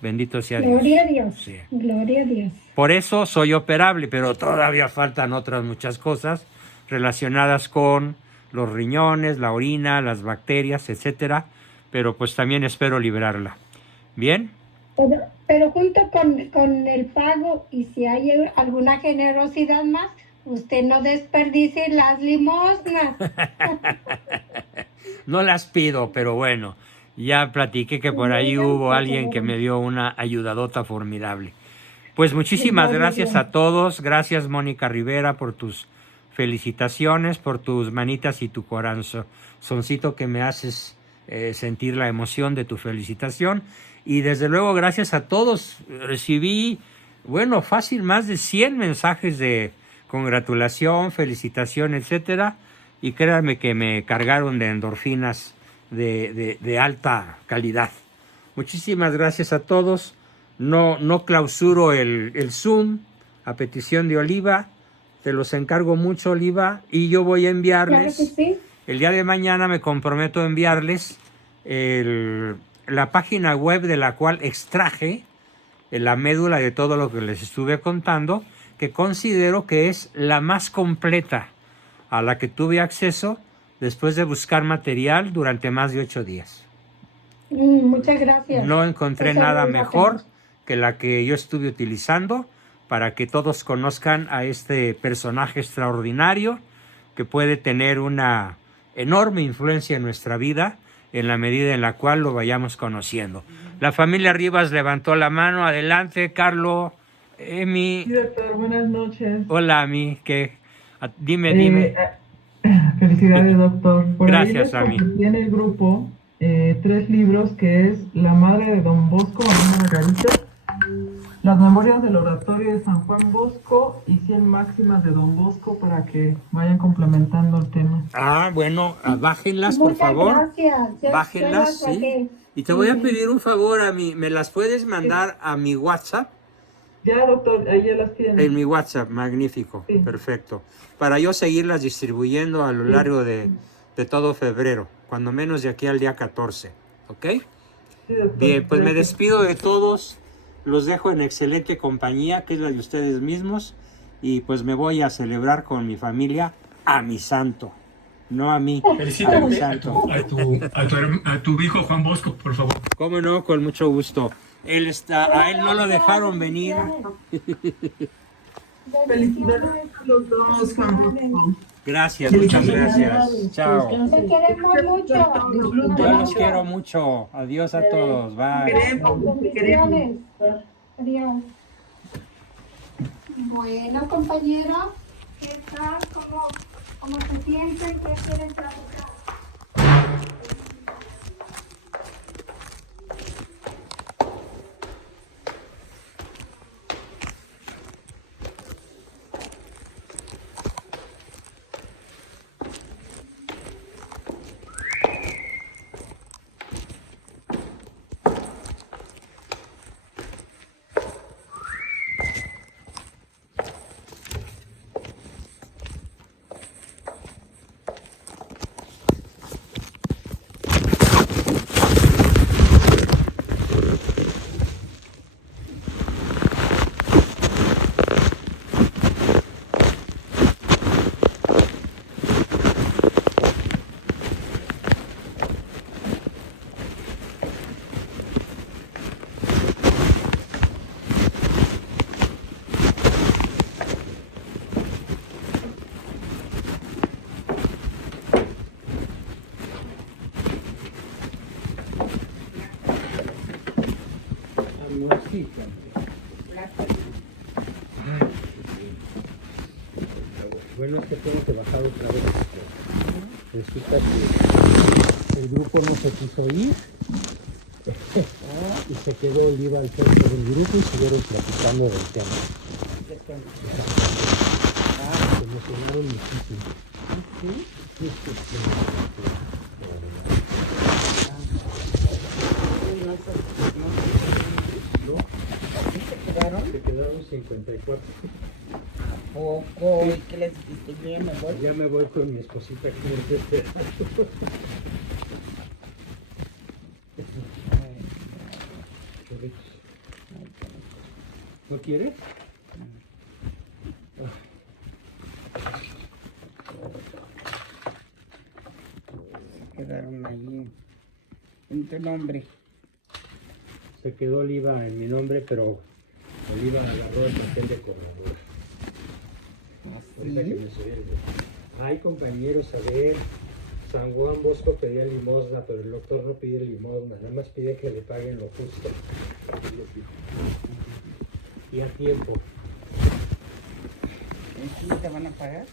Bendito sea Dios. Gloria a Dios. Sí. Gloria a Dios. Por eso soy operable, pero todavía faltan otras muchas cosas relacionadas con los riñones, la orina, las bacterias, etcétera. Pero pues también espero librarla. ¿Bien? Pero junto con el pago, y si hay alguna generosidad más, usted no desperdicie las limosnas. No las pido, pero bueno, ya platiqué que por ahí hubo alguien que me dio una ayudadota formidable. Pues muchísimas gracias a todos. Gracias, Mónica Rivera, por tus felicitaciones por tus manitas y tu corazoncito que me haces sentir la emoción de tu felicitación. Y desde luego gracias a todos. Recibí, bueno, fácil más de 100 mensajes de congratulación, felicitación, etcétera. Y créanme que me cargaron de endorfinas de alta calidad. Muchísimas gracias a todos. No clausuro el Zoom a petición de Oliva. Te los encargo mucho, Oliva. Y yo voy a enviarles. Claro que sí. El día de mañana me comprometo a enviarles la página web de la cual extraje la médula de todo lo que les estuve contando, que considero que es la más completa a la que tuve acceso después de buscar material durante más de 8 días. Muchas gracias. No encontré Eso nada vale la mejor pena. que la que yo estuve utilizando para que todos conozcan a este personaje extraordinario que puede tener una enorme influencia en nuestra vida en la medida en la cual lo vayamos conociendo. La familia Rivas levantó la mano. Adelante, Carlos, Emi. Sí, doctor, buenas noches. Hola, Ami. Dime. Felicidades, doctor. Por Gracias, ahí les Ami. compartí en el grupo 3 libros, que es La Madre de Don Bosco, Ana Margarita, Las Memorias del Oratorio de San Juan Bosco y 100 Máximas de Don Bosco, para que vayan complementando el tema. Bueno, bájenlas, por Muchas favor. gracias. Bájenlas, Yo las sí. saqué. Y te voy a pedir un favor, Ami. ¿Me las puedes mandar a mi WhatsApp? Ya, doctor, ahí ya las tienen. En mi WhatsApp, magnífico, Sí. perfecto. Para yo seguirlas distribuyendo a lo largo de todo febrero, cuando menos de aquí al día 14, ¿ok? Sí, doctor. Bien, pues me Gracias. despido de todos, los dejo en excelente compañía, que es la de ustedes mismos, y pues me voy a celebrar con mi familia a mi santo, no a mí, a mi Felicítame santo. a tu hijo Juan Bosco, por favor. Cómo no, con mucho gusto. A él no lo dejaron venir. Felicidades a los dos, Juan Bosco. Gracias, muchas gracias. Chao. Te queremos mucho. Yo los quiero mucho. Adiós a todos. Bye. Bendiciones. Adiós. Bueno, compañero, ¿qué tal? ¿Cómo se sienten? ¿Qué quieren platicar? Bueno, es que tengo que bajar otra vez. Resulta que el grupo no se quiso ir y se quedó Oliva al centro del grupo y siguieron platicando del tema. Se emocionaron muchísimo. Se quedaron 54. Poco, ¿y qué les dijiste? Yo ya me voy. Ya me voy con mi esposita que me está esperando. ¿No quieres? Quedaron ahí en tu nombre. Se quedó Oliva en mi nombre, pero Oliva agarró el papel de corredor. Ahorita que me subí el... Ay, compañeros, a ver, San Juan Bosco pedía limosna, pero el doctor no pide limosna, nada más pide que le paguen lo justo. Y a tiempo. ¿Sí te van a pagar?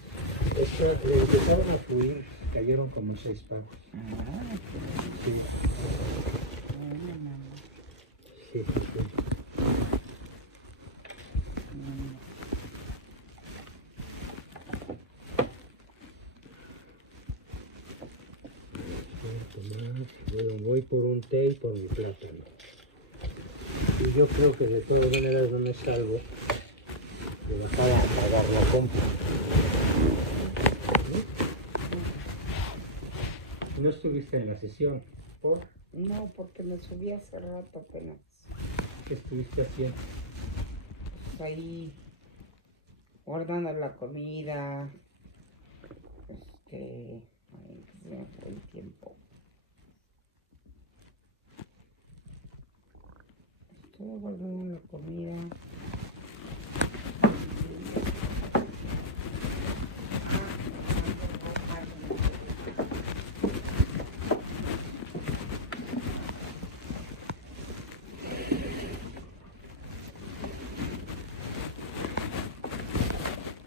Le empezaron a fluir, cayeron como 6 pavos. Sí. Sí, sí. Voy por un té y por mi plátano. Y yo creo que de todas maneras no me salgo de bajar a pagar la compra. ¿No estuviste en la sesión? ¿Por? No, porque me subí hace rato apenas. ¿Qué estuviste haciendo? Pues ahí guardando la comida. Ay, se me fue el tiempo. Estuve guardando la comida.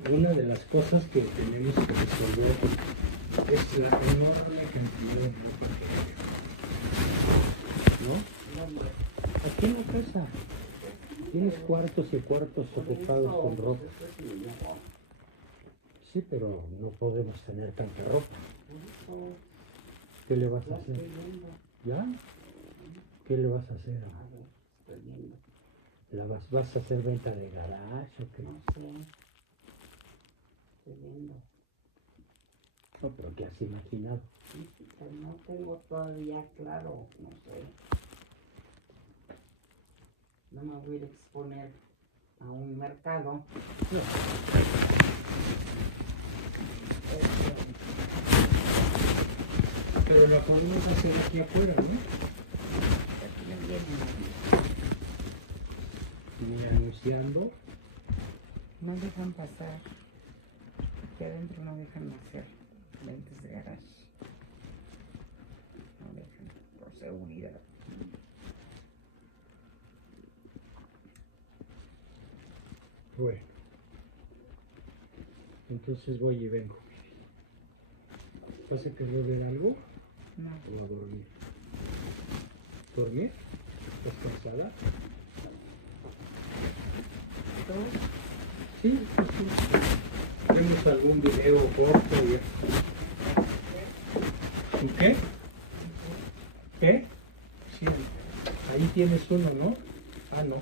Una de las cosas que tenemos que resolver es la enorme cantidad de ropa que hay. ¿No? Aquí en la casa tienes cuartos y cuartos ocupados con ropa. Sí, pero no podemos tener tanta ropa. ¿Qué le vas a hacer? ¿Ya? ¿Qué le vas a hacer? ¿Vas a hacer venta de garage o qué? No sé. Estoy viendo. No, pero ¿qué has imaginado? Pues no tengo todavía claro, no sé. No me voy a ir a exponer a un mercado. Pero la podemos hacer aquí afuera, ¿no? Aquí me vienen. Y anunciando. No dejan pasar. Aquí adentro no dejan hacer lentes de garage. No dejan, por seguridad. Bueno. Entonces voy y vengo. ¿Vas a querer ver algo? No. ¿O a dormir? ¿Dormir? ¿Estás cansada? ¿No? Sí, sí. Tenemos algún video corto y qué? ¿Qué? Sí, ahí tienes uno, ¿no? Ah, no.